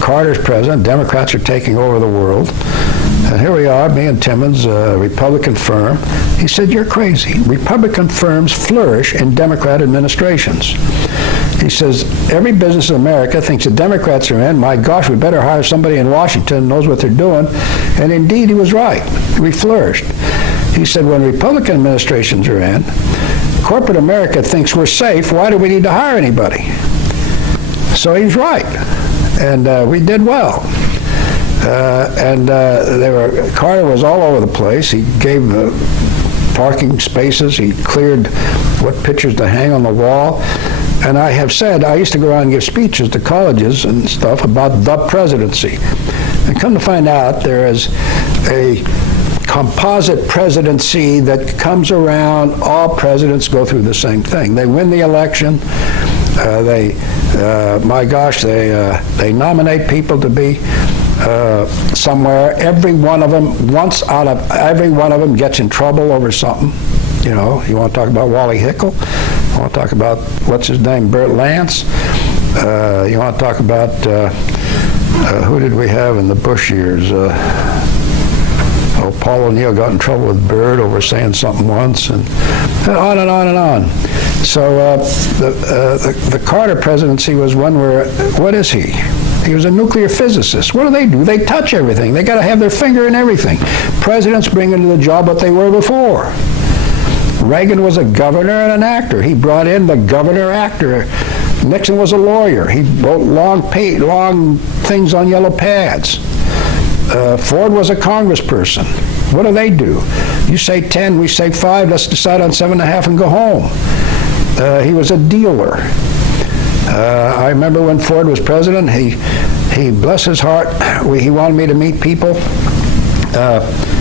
Carter's president. Democrats are taking over the world. And here we are, me and Timmons, a Republican firm. He said, you're crazy. Republican firms flourish in Democrat administrations. He says, every business in America thinks the Democrats are in. My gosh, we better hire somebody in Washington who knows what they're doing. And indeed, he was right. We flourished. He said, when Republican administrations are in, corporate America thinks we're safe. Why do we need to hire anybody? So he's right. And we did well. Carter was all over the place. He gave the parking spaces. He cleared what pictures to hang on the wall. And I have said, I used to go around and give speeches to colleges and stuff about the presidency. And come to find out, there is a composite presidency that comes around. All presidents go through the same thing. They win the election. They nominate people to be somewhere. Every one of them, once out of every one of them gets in trouble over something. You know, you want to talk about Wally Hickel? You want to talk about, what's his name, Burt Lance? You want to talk about, who did we have in the Bush years? Paul O'Neill got in trouble with Byrd over saying something once, and on and on and on. So the Carter presidency was one where, what is he? He was a nuclear physicist. What do? They touch everything. They got to have their finger in everything. Presidents bring into the job what they were before. Reagan was a governor and an actor. He brought in the governor-actor. Nixon was a lawyer. He wrote long things on yellow pads. Ford was a congressperson. What do? You say 10, we say 5, let's decide on 7.5 and go home. He was a dealer. I remember when Ford was president, he bless his heart, he wanted me to meet people.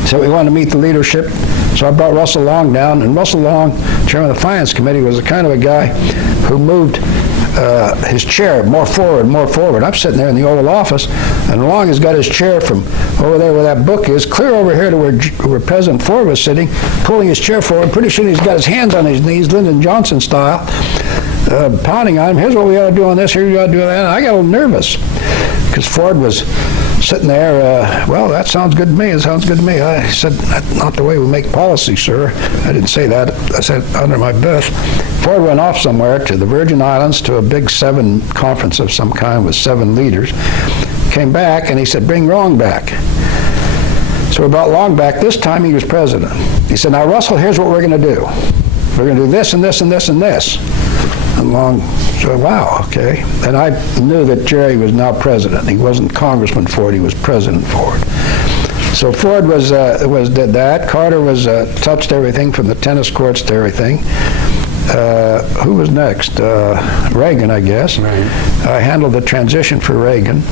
So he wanted to meet the leadership. So I brought Russell Long down, and Russell Long, chairman of the Finance Committee, was the kind of a guy who moved his chair more forward. I'm sitting there in the Oval Office, and Long has got his chair from over there where that book is, clear over here to where President Ford was sitting, pulling his chair forward. Pretty soon he's got his hands on his knees, Lyndon Johnson style. pounding on him. Here's what we ought to do on this, here's what we ought to do on that. And I got a little nervous because Ford was sitting there, well, that sounds good to me, it sounds good to me. I said, that's not the way we make policy, sir. I didn't say that. I said under my breath. Ford went off somewhere to the Virgin Islands to a big 7 conference of some kind with 7 leaders. Came back and he said, bring Long back. So we brought Long back. This time he was president. He said, now Russell, here's what we're going to do. We're going to do this and this and this and this. And Long said, wow, okay. And I knew that Jerry was now president. He wasn't Congressman Ford, he was President Ford. So Ford did that. Carter was touched everything from the tennis courts to everything. Who was next? Reagan, I guess. Right. I handled the transition for Reagan.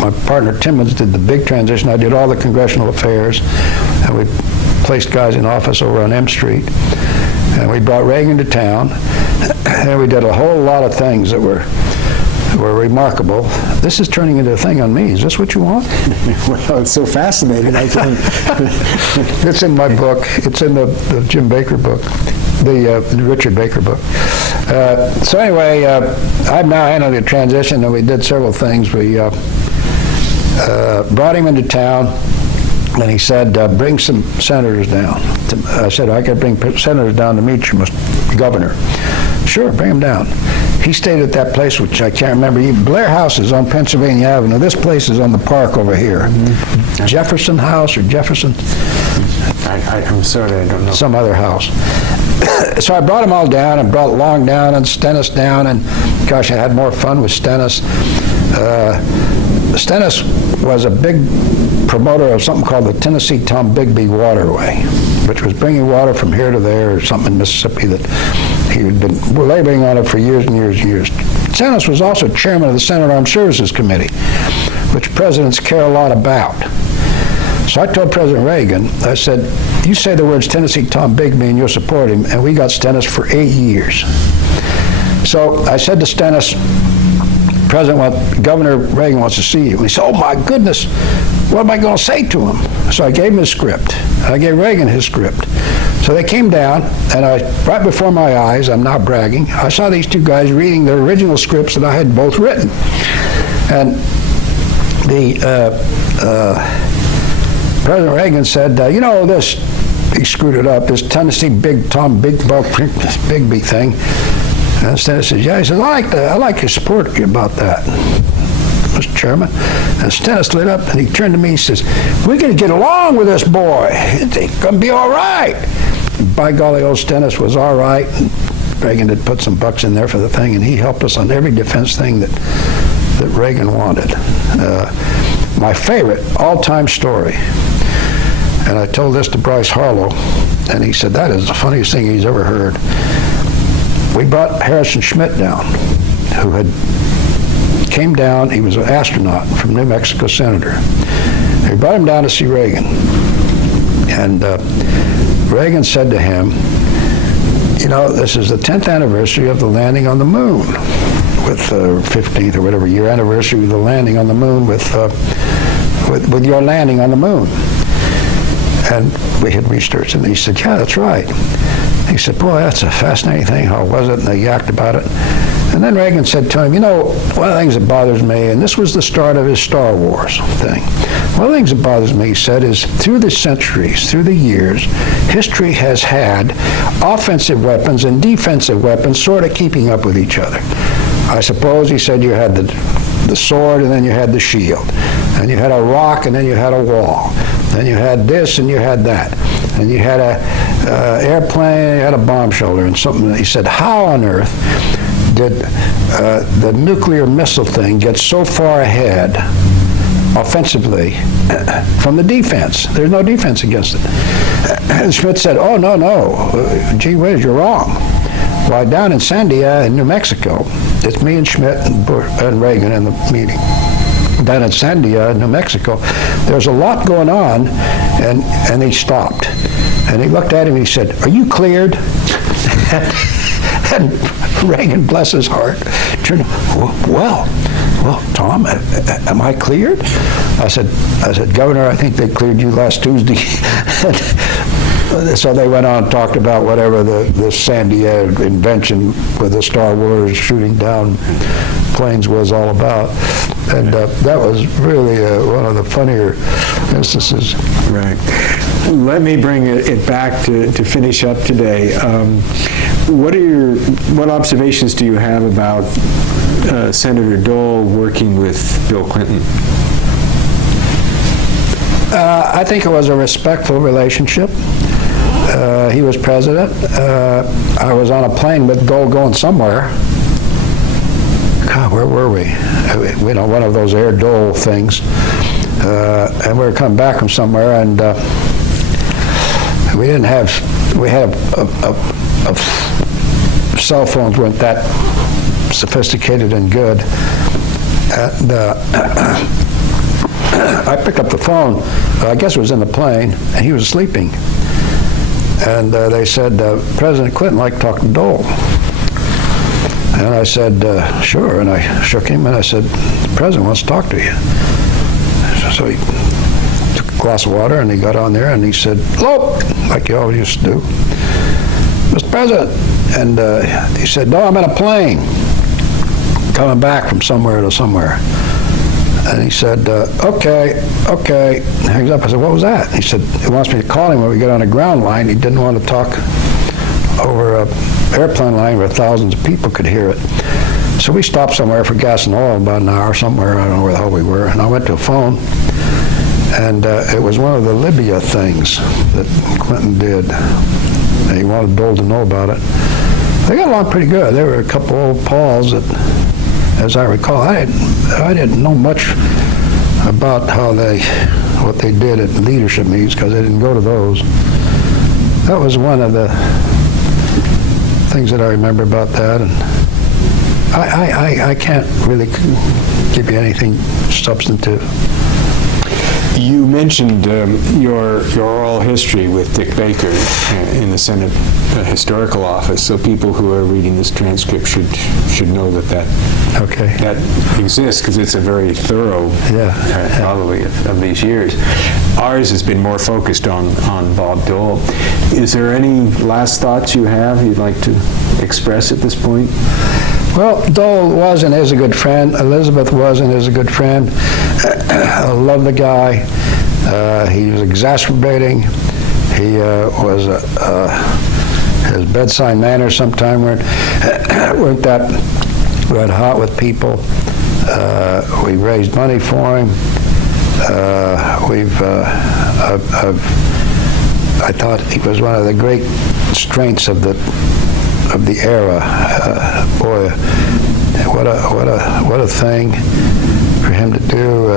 My partner Timmons did the big transition. I did all the congressional affairs, and we placed guys in office over on M Street. And we brought Reagan to town, and we did a whole lot of things that were remarkable. This is turning into a thing on me. Is this what you want? Well, it's so fascinating. I can. It's in my book. It's in the Jim Baker book, the Richard Baker book. So anyway, I've now handled the transition, and we did several things. We brought him into town, and he said, bring some senators down. I said, I could bring senators down to meet you, Mr. Governor. Sure, bring them down. He stayed at that place, which I can't remember. Blair House is on Pennsylvania Avenue. This place is on the park over here. Mm-hmm. Jefferson House or Jefferson? I'm sorry, I don't know. Some other house. So I brought them all down and brought Long down and Stennis down, and gosh, I had more fun with Stennis. Stennis was a big promoter of something called the Tennessee Tom Bigby Waterway, which was bringing water from here to there or something in Mississippi that he had been laboring on it for years and years and years. Stennis was also chairman of the Senate Armed Services Committee, which presidents care a lot about. So I told President Reagan, I said, you say the words Tennessee Tom Bigby and you'll support him, and we got Stennis for 8 years. So I said to Stennis, Governor Reagan wants to see you. He said, oh my goodness, what am I going to say to him? So I gave him his script. I gave Reagan his script. So they came down, and right before my eyes, I'm not bragging, I saw these 2 guys reading their original scripts that I had both written. And President Reagan said, you know, this, he screwed it up, this Tennessee Tom Bigby thing. And Stennis says, yeah. He says, I like your support about that, Mr. Chairman. And Stennis lit up, and he turned to me, he says, we're going to get along with this boy. It's going to be all right. And by golly, old Stennis was all right. And Reagan had put some bucks in there for the thing, and he helped us on every defense thing that Reagan wanted. My favorite all-time story, and I told this to Bryce Harlow, and he said, that is the funniest thing he's ever heard. We brought Harrison Schmitt down, who came down. He was an astronaut from New Mexico, senator. We brought him down to see Reagan. And Reagan said to him, you know, this is the 10th anniversary of the landing on the moon, with 15th or whatever year anniversary of the landing on the moon with your landing on the moon. And we had researched, and he said, yeah, that's right. He said, boy, that's a fascinating thing. How was it? And they yacked about it. And then Reagan said to him, you know, one of the things that bothers me, and this was the start of his Star Wars thing, one of the things that bothers me, he said, is through the centuries, through the years, history has had offensive weapons and defensive weapons sort of keeping up with each other. I suppose, he said, you had the sword, and then you had the shield. And you had a rock, and then you had a wall. Then you had this, and you had that. And you had a airplane, you had a bomb shelter, and something. He said, how on earth did the nuclear missile thing get so far ahead offensively from the defense? There's no defense against it. And Schmitt said, oh, no, gee whiz, you're wrong. Why, down in Sandia in New Mexico, it's me and Schmitt and Reagan in the meeting. Down in Sandia, New Mexico, there's a lot going on, and he stopped. And he looked at him and he said, are you cleared? And Reagan, bless his heart, turned, well, Tom, am I cleared? I said, Governor, I think they cleared you last Tuesday. So they went on and talked about whatever the Sandia invention with the Star Wars shooting down planes was all about. And that was really one of the funnier instances. Right. Let me bring it back to finish up today. What observations do you have about Senator Dole working with Bill Clinton? I think it was a respectful relationship. He was president. I was on a plane with Dole going somewhere. God, where were we? You know, one of those Air Dole things. And we were coming back from somewhere, and we had cell phones weren't that sophisticated and good. And I picked up the phone, I guess it was in the plane, and he was sleeping. And they said, President Clinton liked to talk to Dole. And I said, sure. And I shook him, and I said, the president wants to talk to you. So he took a glass of water, and he got on there, and he said, hello, like you always used to do. Mr. President. And he said, no, I'm in a plane coming back from somewhere to somewhere. And he said, okay. Hangs up. I said, what was that? He said, he wants me to call him when we get on a ground line. He didn't want to talk over an airplane line where thousands of people could hear it. So we stopped somewhere for gas and oil about an hour somewhere. I don't know where the hell we were. And I went to a phone. And it was one of the Libya things that Clinton did. And he wanted Dole to know about it. They got along pretty good. There were a couple old pals that, as I recall, I didn't know much about what they did at leadership meetings because I didn't go to those. That was one of the things that I remember about that, and I can't really give you anything substantive. You mentioned your oral history with Dick Baker in the Senate Historical Office, so people who are reading this transcript should know that exists, because it's a very thorough, probably, of these years. Ours has been more focused on Bob Dole. Is there any last thoughts you have you'd like to express at this point? Well, Dole was and is a good friend. Elizabeth was and is a good friend. I love the guy. He was exacerbating. He was his bedside manners sometimes weren't that red hot with people. We raised money for him. I thought he was one of the great strengths of the era. Boy, what a thing for him to do.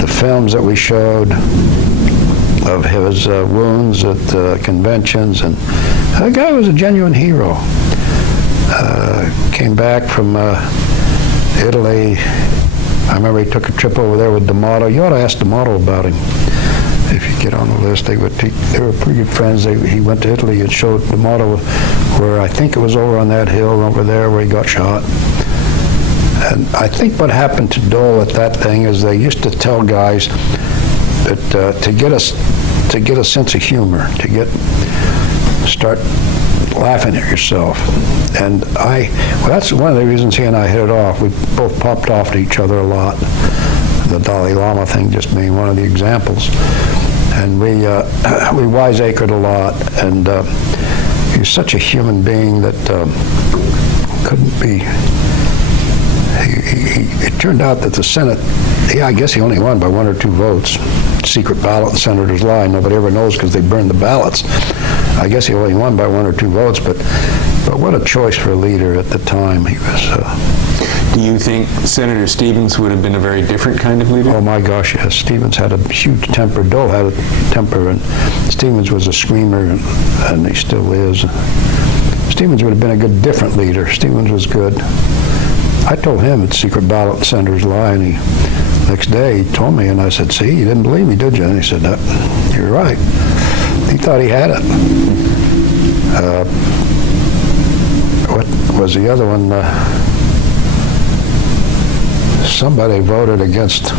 The films that we showed of his wounds at conventions, and the guy was a genuine hero. Came back from Italy. I remember he took a trip over there with D'Amato. You ought to ask D'Amato about him. If you get on the list, they were pretty good friends. He went to Italy and showed D'Amato where, I think it was over on that hill over there where he got shot. And I think what happened to Dole at that thing is they used to tell guys that to get a sense of humor, start laughing at yourself. And that's one of the reasons he and I hit it off. We both popped off to each other a lot. The Dalai Lama thing just being one of the examples. And we wiseacred a lot, and he's such a human being that couldn't be. It turned out that the Senate, I guess he only won by 1 or 2 votes. Secret ballot, the senators lie. Nobody ever knows because they burned the ballots. I guess he only won by 1 or 2 votes, but what a choice for a leader at the time. He was. Do you think Senator Stevens would have been a very different kind of leader? Oh my gosh, yes. Stevens had a huge temper. Dole had a temper, and Stevens was a screamer, and he still is. Stevens would have been a good, different leader. Stevens was good. I told him it's secret ballot, the senators lie, and next day he told me, and I said, see, you didn't believe me, did you? And he said, you're right. He thought he had it. What was the other one? Somebody voted against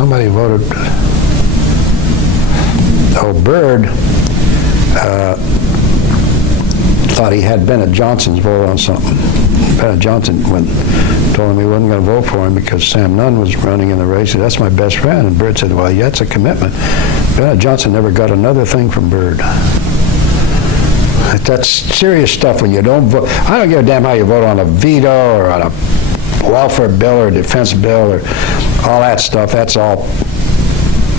somebody voted, Byrd thought he had Bennett Johnson's vote on something. Bennett Johnson told him he wasn't going to vote for him because Sam Nunn was running in the race. He said, "That's my best friend." And Byrd said, "Well, yeah, it's a commitment." Bennett Johnson never got another thing from Byrd. That's serious stuff when you don't vote. I don't give a damn how you vote on a veto or on a welfare bill or a defense bill or all that stuff. That's all.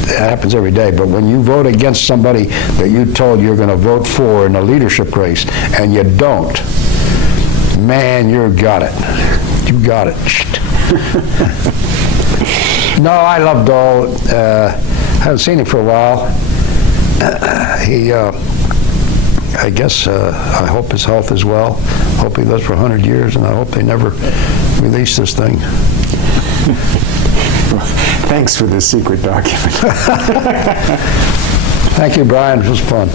It happens every day. But when you vote against somebody that you told you're going to vote for in a leadership race and you don't, man, you got it. You got it. No, I love Dole. Haven't seen him for a while. I guess, I hope his health is well. Hope he lives for 100 years, and I hope they never release this thing. Thanks for this secret document. Thank you, Brian. It was fun.